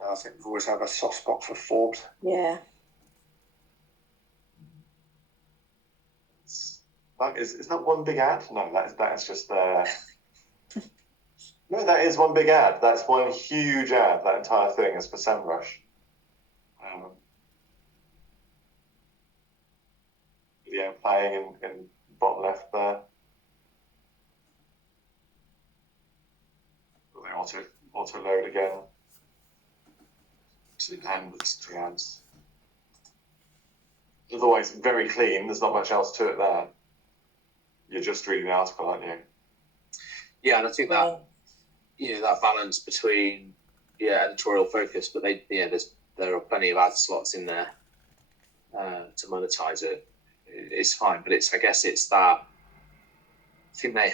I think we've always had a soft spot for Forbes. Yeah. Is that one big ad? No, that is just there. No, that is one big ad. That's one huge ad. That entire thing is for SEMrush. Video playing in bottom left there. They auto load again. To the end with the ads. Otherwise, very clean. There's not much else to it there. You're just reading the article, aren't you? Yeah, and I think that that balance between editorial focus, but there are plenty of ad slots in there to monetize it. It's fine, but I guess it's that. I think they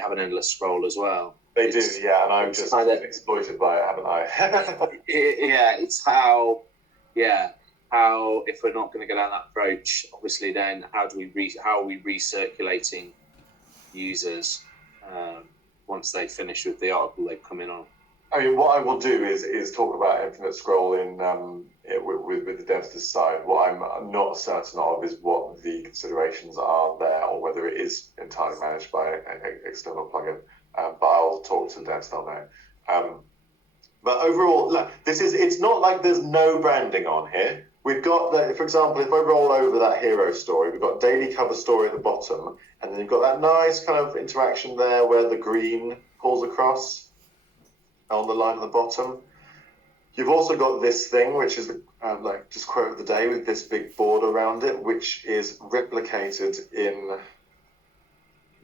have an endless scroll as well. They do, yeah, and I've just been exploited by it, haven't I? It's how if we're not going to go down that approach, obviously, then how are we recirculating users once they finish with the article they've come in on? I mean, what I will do is talk about infinite scroll in with the devs this side. What I'm not certain of is what the considerations are there, or whether it is entirely managed by an external plugin. But I'll talk to the devs, they'll know. But overall, look, it's not like there's no branding on here. We've got, for example, if I roll over that hero story, we've got daily cover story at the bottom, and then you've got that nice kind of interaction there where the green pulls across on the line at the bottom. You've also got this thing, which is like just quote of the day with this big border around it, which is replicated in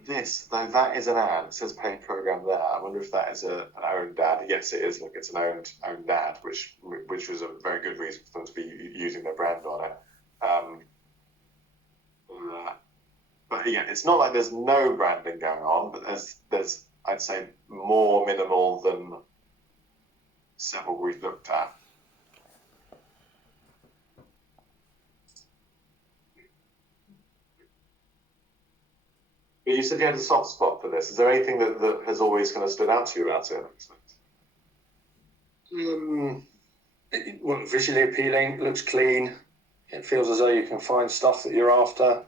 this, though that is an ad. It says paid program there. I wonder if that is an owned ad. Yes, it is. Look, it's an owned ad, which was a very good reason for them to be using their brand on it. But yeah, it's not like there's no branding going on, but there's I'd say more minimal than several we've looked at. But you said you had a soft spot for this. Is there anything that has always kind of stood out to you about it? Well, visually appealing, looks clean. It feels as though you can find stuff that you're after.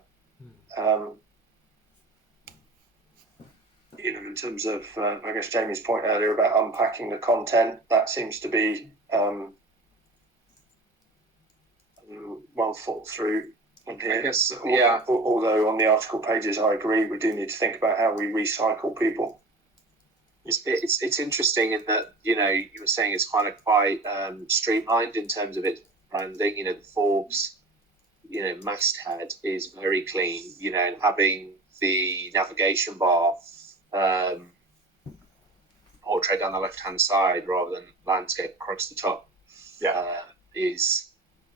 In terms of, I guess Jamie's point earlier about unpacking the content, that seems to be well thought through. Yes, yeah. Although on the article pages, I agree, we do need to think about how we recycle people. It's interesting in that, you were saying it's kind of quite streamlined in terms of its branding. The Forbes, masthead is very clean, and having the navigation bar portrait down the left-hand side rather than landscape across the top is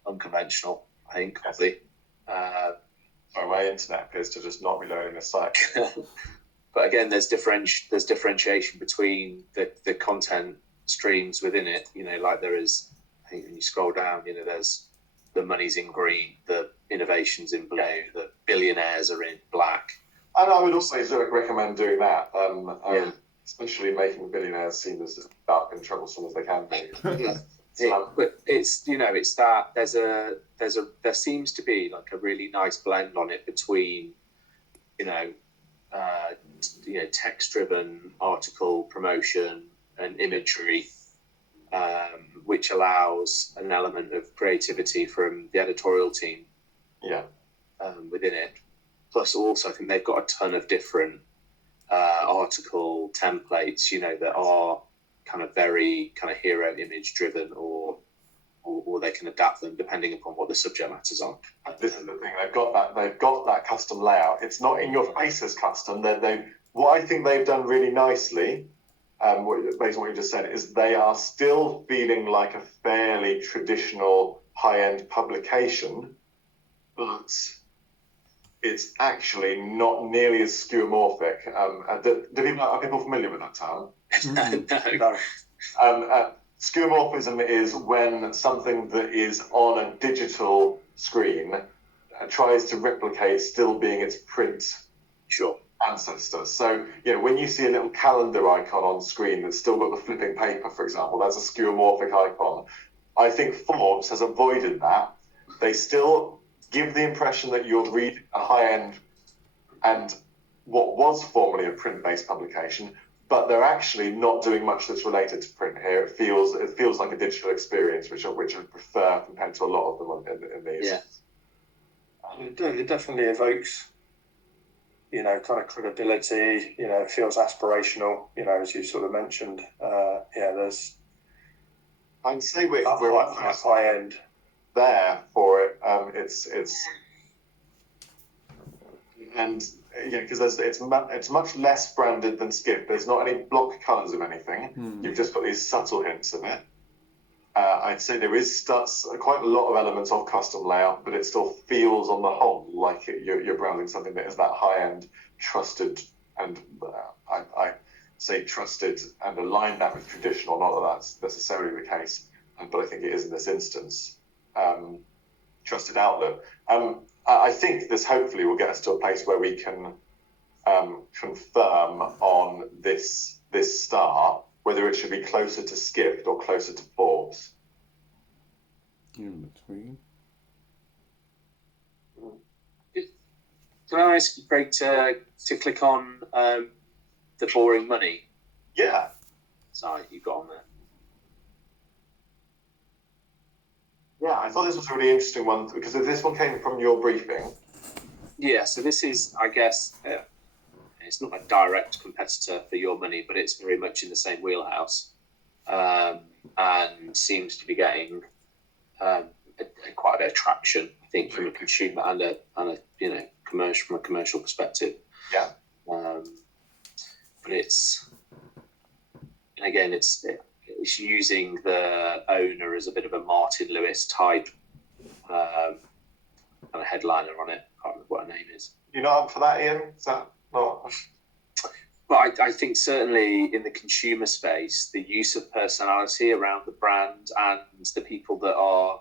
unconventional, I think, probably. My internet appears to just not be loading the site. But again, there's differentiation between the content streams within it. Like there is, I think when you scroll down, there's the money's in green, the innovations in blue, the billionaires are in black. And I would also recommend doing that, especially making billionaires seem as dark and troublesome as they can be. But it's it's that there seems to be like a really nice blend on it between text-driven article promotion and imagery, which allows an element of creativity from the editorial team within it. Plus, also, I think they've got a ton of different article templates, that are kind of very kind of hero image driven, or they can adapt them depending upon what the subject matter's on. This is the thing; they've got that custom layout. It's not in your face as custom. What I think they've done really nicely, based on what you just said, is they are still feeling like a fairly traditional high-end publication, but it's actually not nearly as skeuomorphic. Are people familiar with that term? No. Skeuomorphism is when something that is on a digital screen tries to replicate still being its print ancestor. So, when you see a little calendar icon on screen that's still got the flipping paper, for example, that's a skeuomorphic icon. I think Forbes has avoided that. They still give the impression that you're reading a high-end and what was formerly a print-based publication, but they're actually not doing much that's related to print here. It feels like a digital experience, which I prefer compared to a lot of them in these. Yeah. It definitely evokes, kind of credibility. It feels aspirational. As you sort of mentioned. There's. I'd say we're high end there for it. It's and because it's much less branded than Skip. There's not any block colours of anything. You've just got these subtle hints of it. I'd say there is quite a lot of elements of custom layout, but it still feels on the whole like you're browsing something that is that high-end, trusted, and I say trusted and align that with traditional. Not that that's necessarily the case, but I think it is in this instance. Trusted outlet. I think this hopefully will get us to a place where we can confirm on this star whether it should be closer to Skipped or closer to Forbes. In between. Can I ask Greg to click on the boring money? Yeah. Sorry, you got on there. Yeah, I thought this was a really interesting one because this one came from your briefing. Yeah, so this is, I guess, it's not a direct competitor for Your Money, but it's very much in the same wheelhouse, and seems to be getting quite a bit of traction, I think, from a consumer and a commercial perspective. Yeah. But it's using the owner as a bit of a Martin Lewis type kind of headliner on it. I can't remember what her name is. You're not up for that, Ian? Is that not? But I think certainly in the consumer space, the use of personality around the brand and the people that are,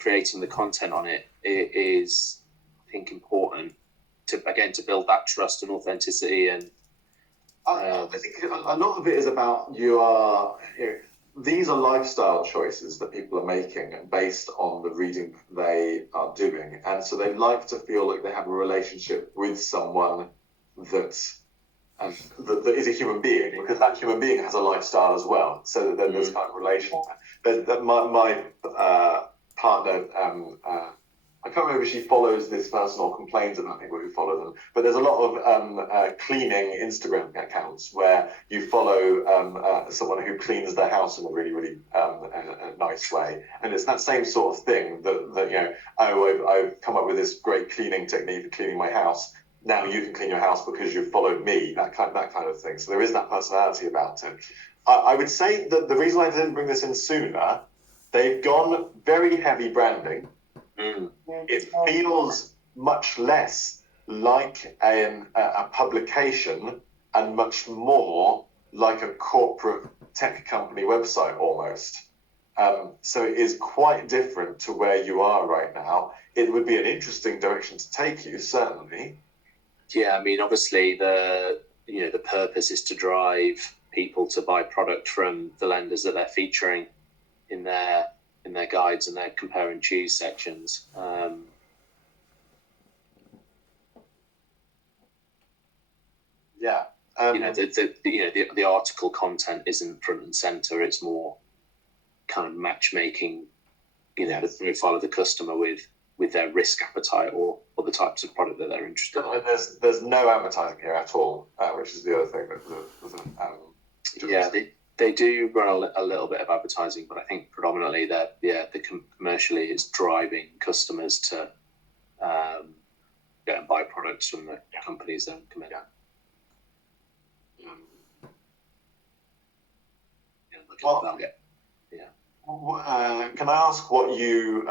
creating the content on it is, I think, important to build that trust and authenticity. And I think a lot of it is about these are lifestyle choices that people are making based on the reading they are doing. And so they like to feel like they have a relationship with someone that is a human being, because that human being has a lifestyle as well. So that there's kind of relation. My partner, I can't remember if she follows this person or complains about people who follow them, but there's a lot of cleaning Instagram accounts where you follow someone who cleans their house in a really, really nice way. And it's that same sort of thing that I've come up with this great cleaning technique for cleaning my house. Now you can clean your house because you've followed me, that kind of thing. So there is that personality about it. I would say that the reason I didn't bring this in sooner, they've gone very heavy branding. It feels much less like a publication and much more like a corporate tech company website almost. So it is quite different to where you are right now. It would be an interesting direction to take you, certainly. Yeah, I mean, obviously the purpose is to drive people to buy product from the lenders that they're featuring in their guides and their compare and choose sections. The article content isn't front and center. It's more kind of matchmaking, the profile of the customer with their risk appetite or the types of product that they're interested in. There's no advertising here at all, which is the other thing that they do run a little bit of advertising, but I think predominantly the commercially is driving customers to go and buy products from the companies that recommend. Can I ask what you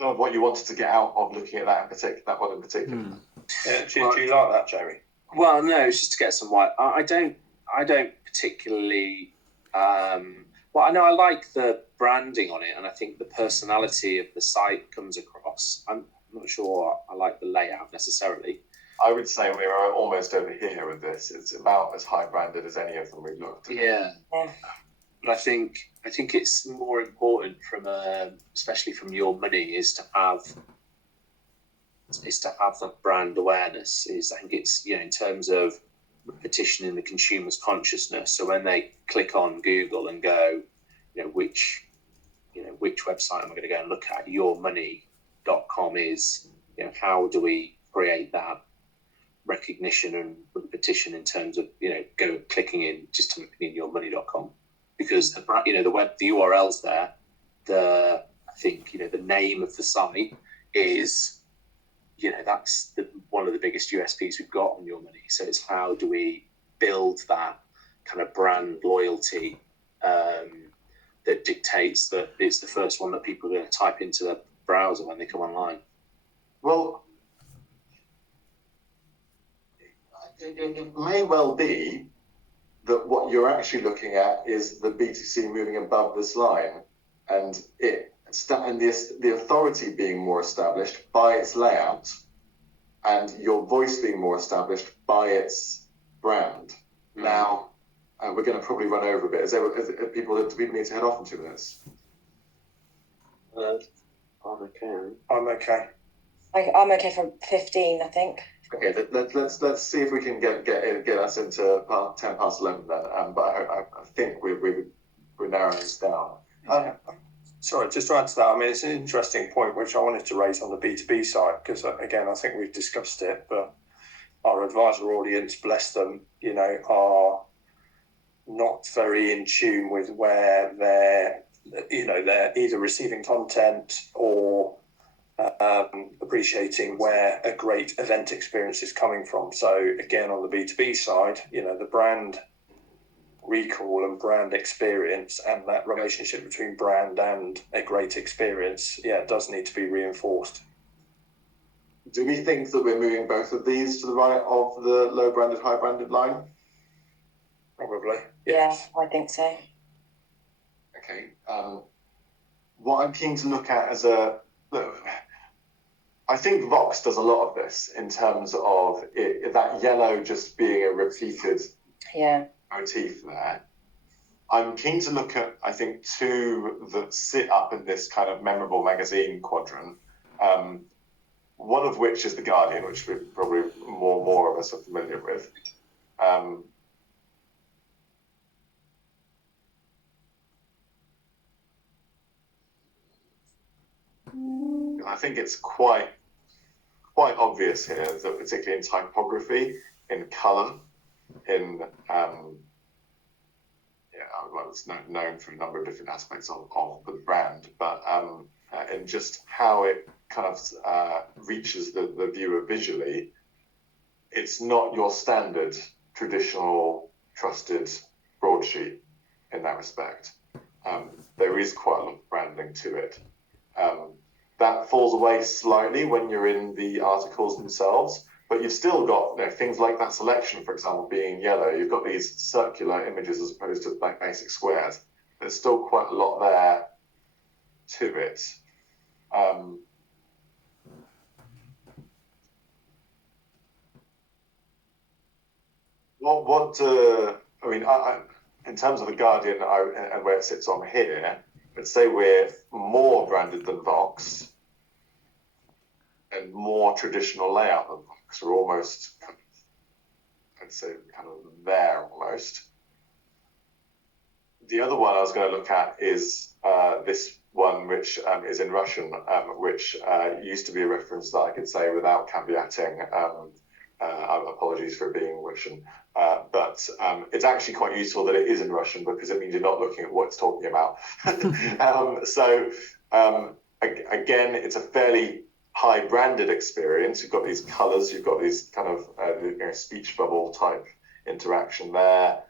wanted to get out of looking at that one in particular? Do you like that, Jamie? Well, no, it's just to get some white. I don't particularly. I know I like the branding on it, and I think the personality of the site comes across. I'm not sure I like the layout necessarily. I would say we're almost over here with this. It's about as high branded as any of them we've looked at. Yeah. But I think it's more important especially from your money, is to have the brand awareness. I think it's in terms of repetition in the consumer's consciousness. So when they click on Google and go, which website am I going to go and look at? Yourmoney.com is, how do we create that recognition and repetition in terms of clicking in just to in yourmoney.com, because the URL's there. I think the name of the site is that's one of the biggest USPs we've got on Your Money. So it's how do we build that kind of brand loyalty that dictates that it's the first one that people are going to type into the browser when they come online. Well, it may well be that what you're actually looking at is the B2C moving above this line, and the authority being more established by its layout, and your voice being more established by its brand. Now, we're going to probably run over a bit. Do people need to head off in 2 minutes? I'm okay. I'm okay. I'm okay from 15, I think. Okay, let's see if we can get us into 10 past 11 then. But I think we're narrowing this down. Sorry, just to add to that, I mean, it's an interesting point which I wanted to raise on the B2B side, because again, I think we've discussed it, but our advisor audience, bless them, are not very in tune with where they're either receiving content or appreciating where a great event experience is coming from. So again, on the B2B side, the brand recall and brand experience, and that relationship between brand and a great experience, it does need to be reinforced. Do we think that we're moving both of these to the right of the low branded, high branded line? Probably. Yes. Yeah, I think so. Okay. What I'm keen to look at I think Vox does a lot of this in terms of that yellow just being a repeated motif there. I'm keen to look at, I think, two that sit up in this kind of memorable magazine quadrant. One of which is The Guardian, which we probably more of us are familiar with. I think it's quite obvious here that particularly in typography, in colour, in well, it's known for a number of different aspects of the brand, but in just how it kind of reaches the viewer visually, it's not your standard traditional trusted broadsheet in that respect. There is quite a lot of branding to it. That falls away slightly when you're in the articles themselves, but you've still got things like that selection, for example, being yellow. You've got these circular images as opposed to like basic squares. There's still quite a lot there to it. I mean, in terms of The Guardian and where it sits on here, let's say we're more branded than Vox and more traditional layout than Vox. We're almost, I'd say, kind of there almost. The other one I was going to look at is this one, which is in Russian, which used to be a reference that I could say without caveating. Apologies for it being Russian, but it's actually quite useful that it is in Russian because it means you're not looking at what it's talking about. Again, it's a fairly high branded experience. You've got these colors, you've got these kind of speech bubble type interaction there.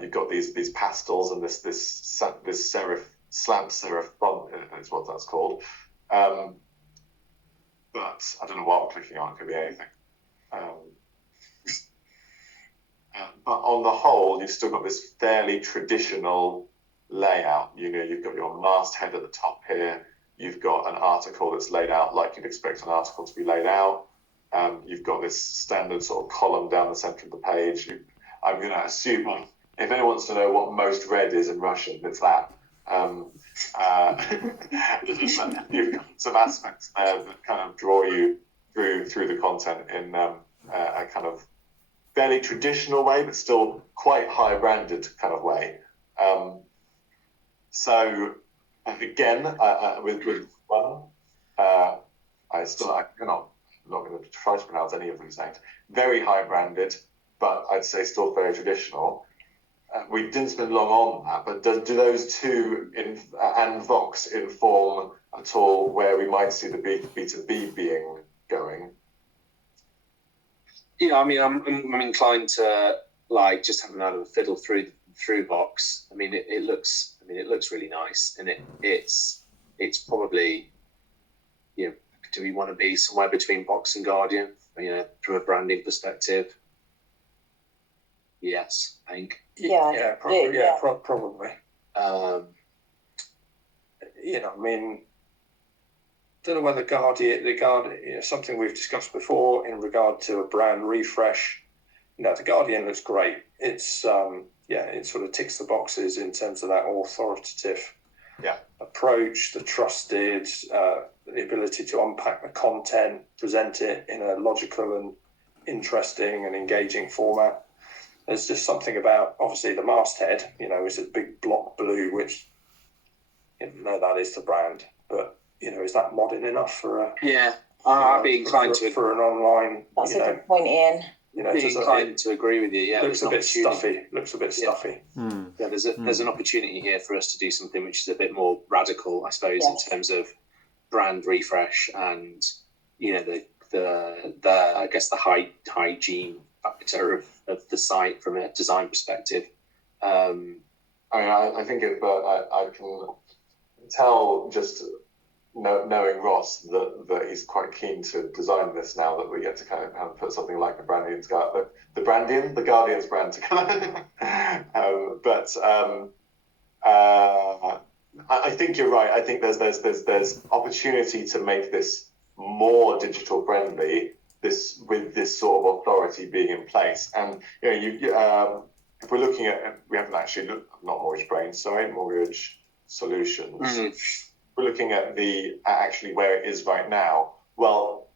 You've got these pastels and this serif, slant serif font is what that's called. But I don't know what I'm clicking on. It could be anything. But on the whole, you've still got this fairly traditional layout. You've got your masthead at the top here. You've got an article that's laid out like you'd expect an article to be laid out. You've got this standard sort of column down the center of the page. I'm going to assume, if anyone wants to know what most read is in Russian, it's that. You've got some aspects there that kind of draw you through the content in a kind of fairly traditional way, but still quite high branded kind of way. So again, with one, I'm not going to try to pronounce any of these names. Very high branded, but I'd say still very traditional. We didn't spend long on that, but do those two and Vox inform at all where we might see the B2B being going? Yeah, I mean, I'm inclined to like just have another fiddle through Vox. I mean, it looks really nice, and it's probably, do we want to be somewhere between Vox and Guardian? From a branding perspective. Yes, I think. Yeah, probably. Yeah. Probably. I mean, don't know whether the Guardian, something we've discussed before in regard to a brand refresh. The Guardian looks great. It's it sort of ticks the boxes in terms of that authoritative approach, the trusted, the ability to unpack the content, present it in a logical and interesting and engaging format. There's just something about, obviously, the masthead, is a big block blue, which, that is the brand. But, is that modern enough for a... Yeah, I'd be inclined for an online... That's a good point, Ian. I'd be inclined to agree with you, yeah. Looks a bit stuffy. Yeah, there's an opportunity here for us to do something which is a bit more radical, I suppose, in terms of brand refresh and, the I guess the hygiene factor of the site from a design perspective. I think I can tell just knowing Ross that he's quite keen to design this now that we get to kind of put something like the Guardian's brand together. I think you're right. I think there's opportunity to make this more digital friendly. With this sort of authority being in place, and if we're looking at, we haven't actually looked, not Mortgage Brain, sorry, Mortgage Solutions. We're looking at actually where it is right now. Well,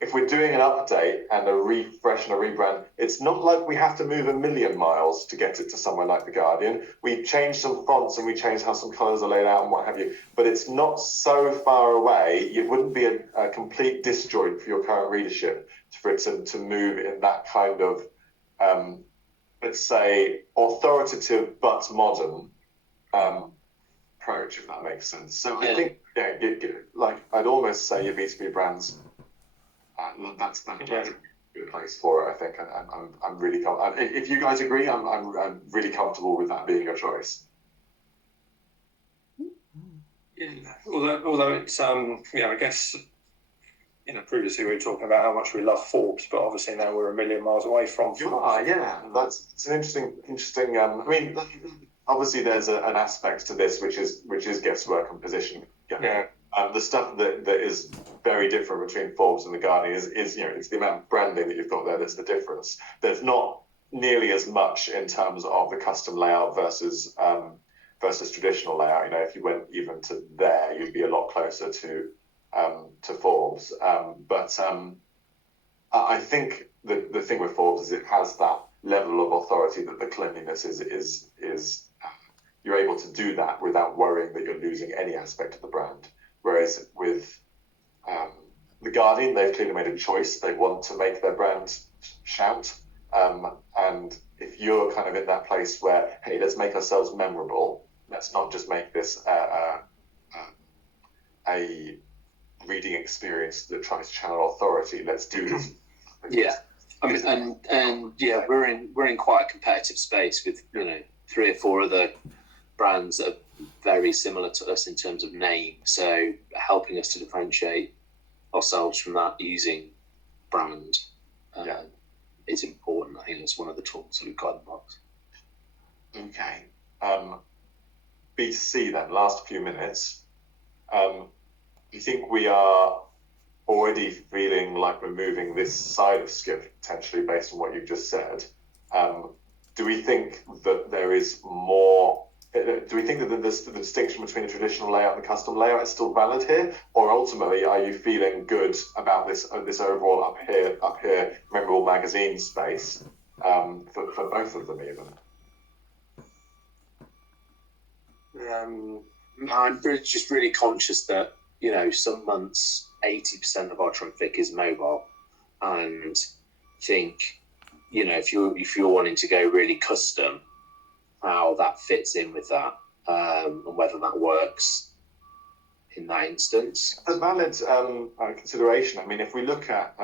if we're doing an update and a refresh and a rebrand, it's not like we have to move 1,000,000 miles to get it to somewhere like The Guardian. We changed some fonts and we changed how some colours are laid out and what have you, but it's not so far away. It wouldn't be a complete disjoint for your current readership for it to move in that kind of, let's say, authoritative but modern approach, if that makes sense. So I think, like, I'd almost say your B2B brands, that's a good place for it, I think. And I'm really if you guys agree, I'm really comfortable with that being your choice. Yeah, although it's I guess previously we were talking about how much we love Forbes, but obviously now we're 1,000,000 miles away from Forbes. It's an interesting. I mean, obviously there's an aspect to this which is guesswork and positioning. The stuff that is very different between Forbes and The Guardian is it's the amount of branding that you've got there that's the difference. There's not nearly as much in terms of the custom layout versus traditional layout. If you went even to there, you'd be a lot closer to Forbes. But I think the thing with Forbes is it has that level of authority that the cleanliness is you're able to do that without worrying that you're losing any aspect of the brand. Whereas with The Guardian, they've clearly made a choice. They want to make their brand shout. And if you're kind of in that place where, hey, let's make ourselves memorable, let's not just make this a reading experience that tries to channel authority. Let's do this. Yeah, I mean, and we're in quite a competitive space with 3 or 4 other brands that are very similar to us in terms of name. So helping us to differentiate ourselves from that using brand is important. I think that's one of the tools that we've got in the box. Okay. B2C then, last few minutes. You think we are already feeling like we're moving this side of Skip potentially based on what you've just said? Do we think that there is more? Do we think that the distinction between the traditional layout and the custom layout is still valid here, or ultimately are you feeling good about this overall up here memorable magazine space for both of them even? I'm just really conscious that some months 80% of our traffic is mobile, and think if you're wanting to go really custom, how that fits in with that, and whether that works in that instance. A valid consideration. I mean, if we look at,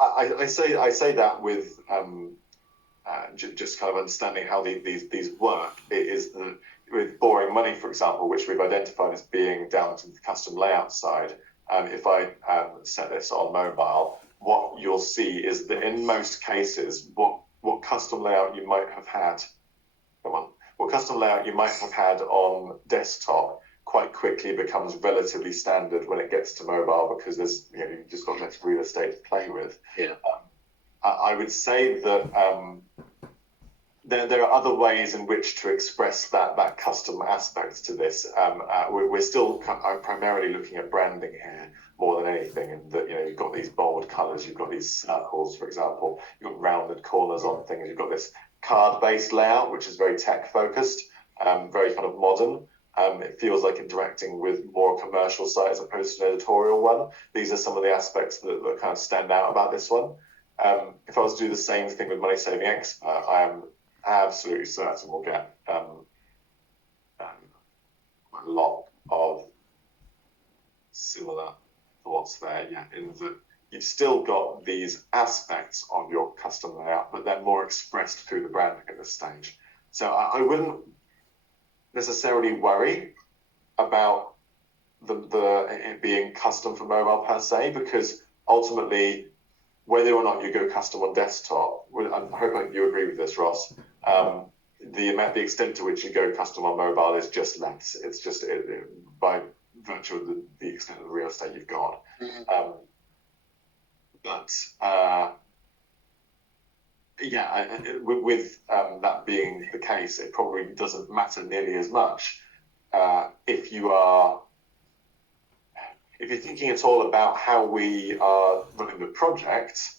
I say that with just kind of understanding how these work. It is with Boring Money, for example, which we've identified as being down to the custom layout side. If I set this on mobile, what you'll see is that in most cases, what custom layout you might have had, on desktop quite quickly becomes relatively standard when it gets to mobile, because there's you've just got less real estate to play with. Yeah. I would say that there are other ways in which to express that custom aspect to this. We're still primarily looking at branding here more than anything, and that you've got these bold colours, you've got these circles, for example, you've got rounded corners on things, you've got this card-based layout which is very tech-focused, very kind of modern. It feels like interacting with more commercial site as opposed to an editorial one. These are some of the aspects that kind of stand out about this one. If I was to do the same thing with Money Saving Expert, I am absolutely certain we'll get a lot of similar thoughts there. Yeah, in that you've still got these aspects of your custom layout, but they're more expressed through the branding at this stage. So I wouldn't necessarily worry about it being custom for mobile per se, because ultimately, whether or not you go custom on desktop, I hope you agree with this, Ross. The extent to which you go custom on mobile is just less. It's just by virtue of the extent of the real estate you've got. with that being the case, it probably doesn't matter nearly as much if you're thinking at all about how we are running the project,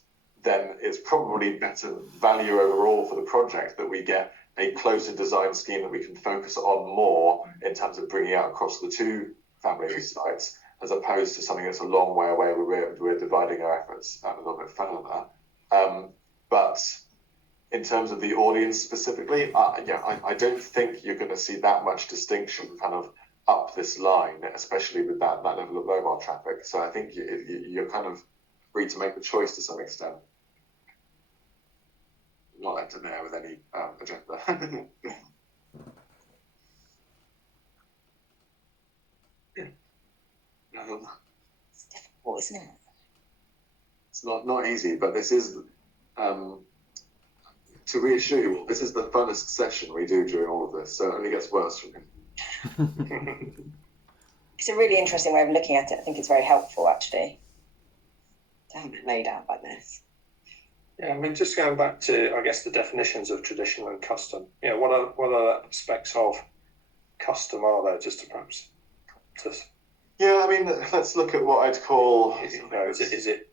then it's probably better value overall for the project that we get a closer design scheme that we can focus on more in terms of bringing out across the two family of sites, as opposed to something that's a long way away where we're dividing our efforts a little bit further. But in terms of the audience specifically, I don't think you're going to see that much distinction kind of up this line, especially with that level of mobile traffic. So I think you're kind of free to make the choice to some extent. Not left in there with any agenda. It's difficult, isn't it? It's not easy, but this is, to reassure you all, this is the funnest session we do during all of this, so it only gets worse from here. It's a really interesting way of looking at it. I think it's very helpful, actually, to have it laid out like this. Yeah, I mean, just going back to, I guess, the definitions of traditional and custom. You know, what are aspects of custom are there? Just to perhaps, yeah, I mean, let's look at what I'd call. Is it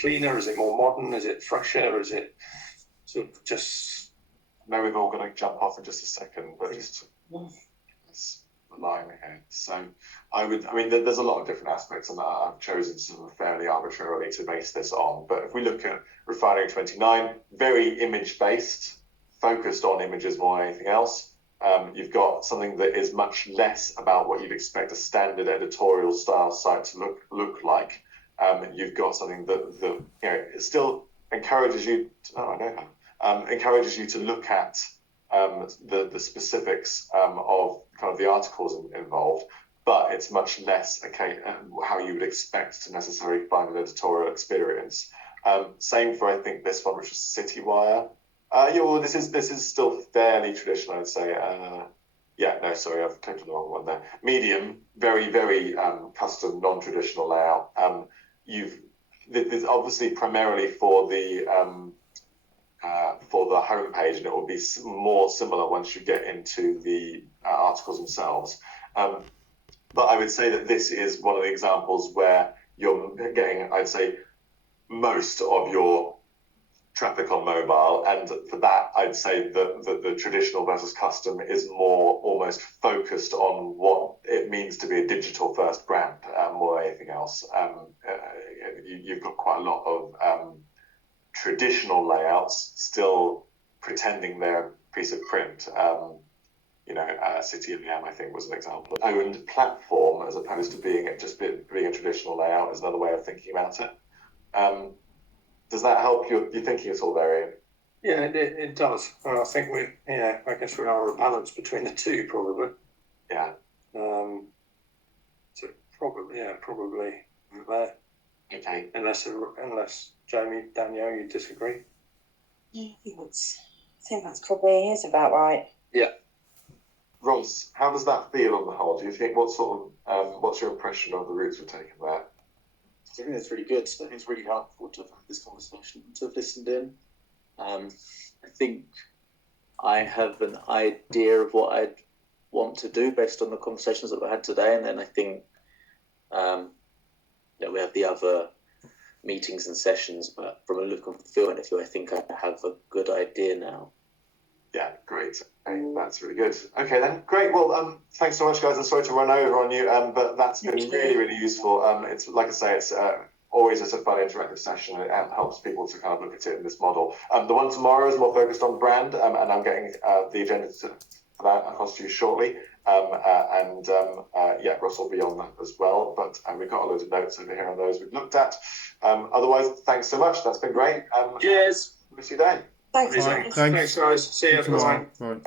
cleaner? Is it more modern? Is it fresher? Is it sort of just? I know we've all got to jump off in just a second, but just let's line here. So there's a lot of different aspects, and I've chosen some fairly arbitrarily to base this on. But if we look at Refinery 29, very image based, focused on images more than anything else. You've got something that is much less about what you'd expect a standard editorial style site to look like. You've got something that still encourages you to look at the specifics of kind of the articles involved, but it's much less how you would expect to necessarily find an editorial experience. Same for, I think, this one, which is CityWire. This is still fairly traditional, I'd say. I've clicked on the wrong one there. Medium, very, very custom, non-traditional layout. There's obviously primarily for the homepage, and it will be more similar once you get into the articles themselves. But I would say that this is one of the examples where you're getting, I'd say, most of your traffic on mobile, and for that I'd say that the traditional versus custom is more almost focused on what it means to be a digital first brand more than anything else. You've got quite a lot of traditional layouts still pretending they're a piece of print. City of Yam, I think, was an example. Owned platform, as opposed to being a traditional layout, is another way of thinking about it. Does that help your thinking at all, Varian? Yeah, it does. I think I guess we are a balance between the two, probably. Yeah. So probably there. Okay. Unless Jamie, Danielle, you disagree. Yeah, I think that's probably is about right. Yeah. Ross, how does that feel on the whole? Do you think what's your impression of the routes we've taken there? I think it's really good. I think it's really helpful to have had this conversation, to have listened in. I think I have an idea of what I'd want to do based on the conversations that we had today, and then I think we have the other meetings and sessions, but from a look and feel point of view, I think I have a good idea now. Yeah, great. Okay, that's really good. Okay then, great. Well, thanks so much, guys. I'm sorry to run over on you, but that's been really, really useful. It's like I say, it's always just a fun interactive session, and it helps people to kind of look at it in this model. The one tomorrow is more focused on brand, and I'm getting the agenda for that across to you shortly. Russ will be on that as well. But we've got a load of notes over here on those we've looked at. Otherwise, thanks so much. That's been great. Cheers. Miss you, day. Thanks. Right, Thanks, guys. See you. Tomorrow. Right.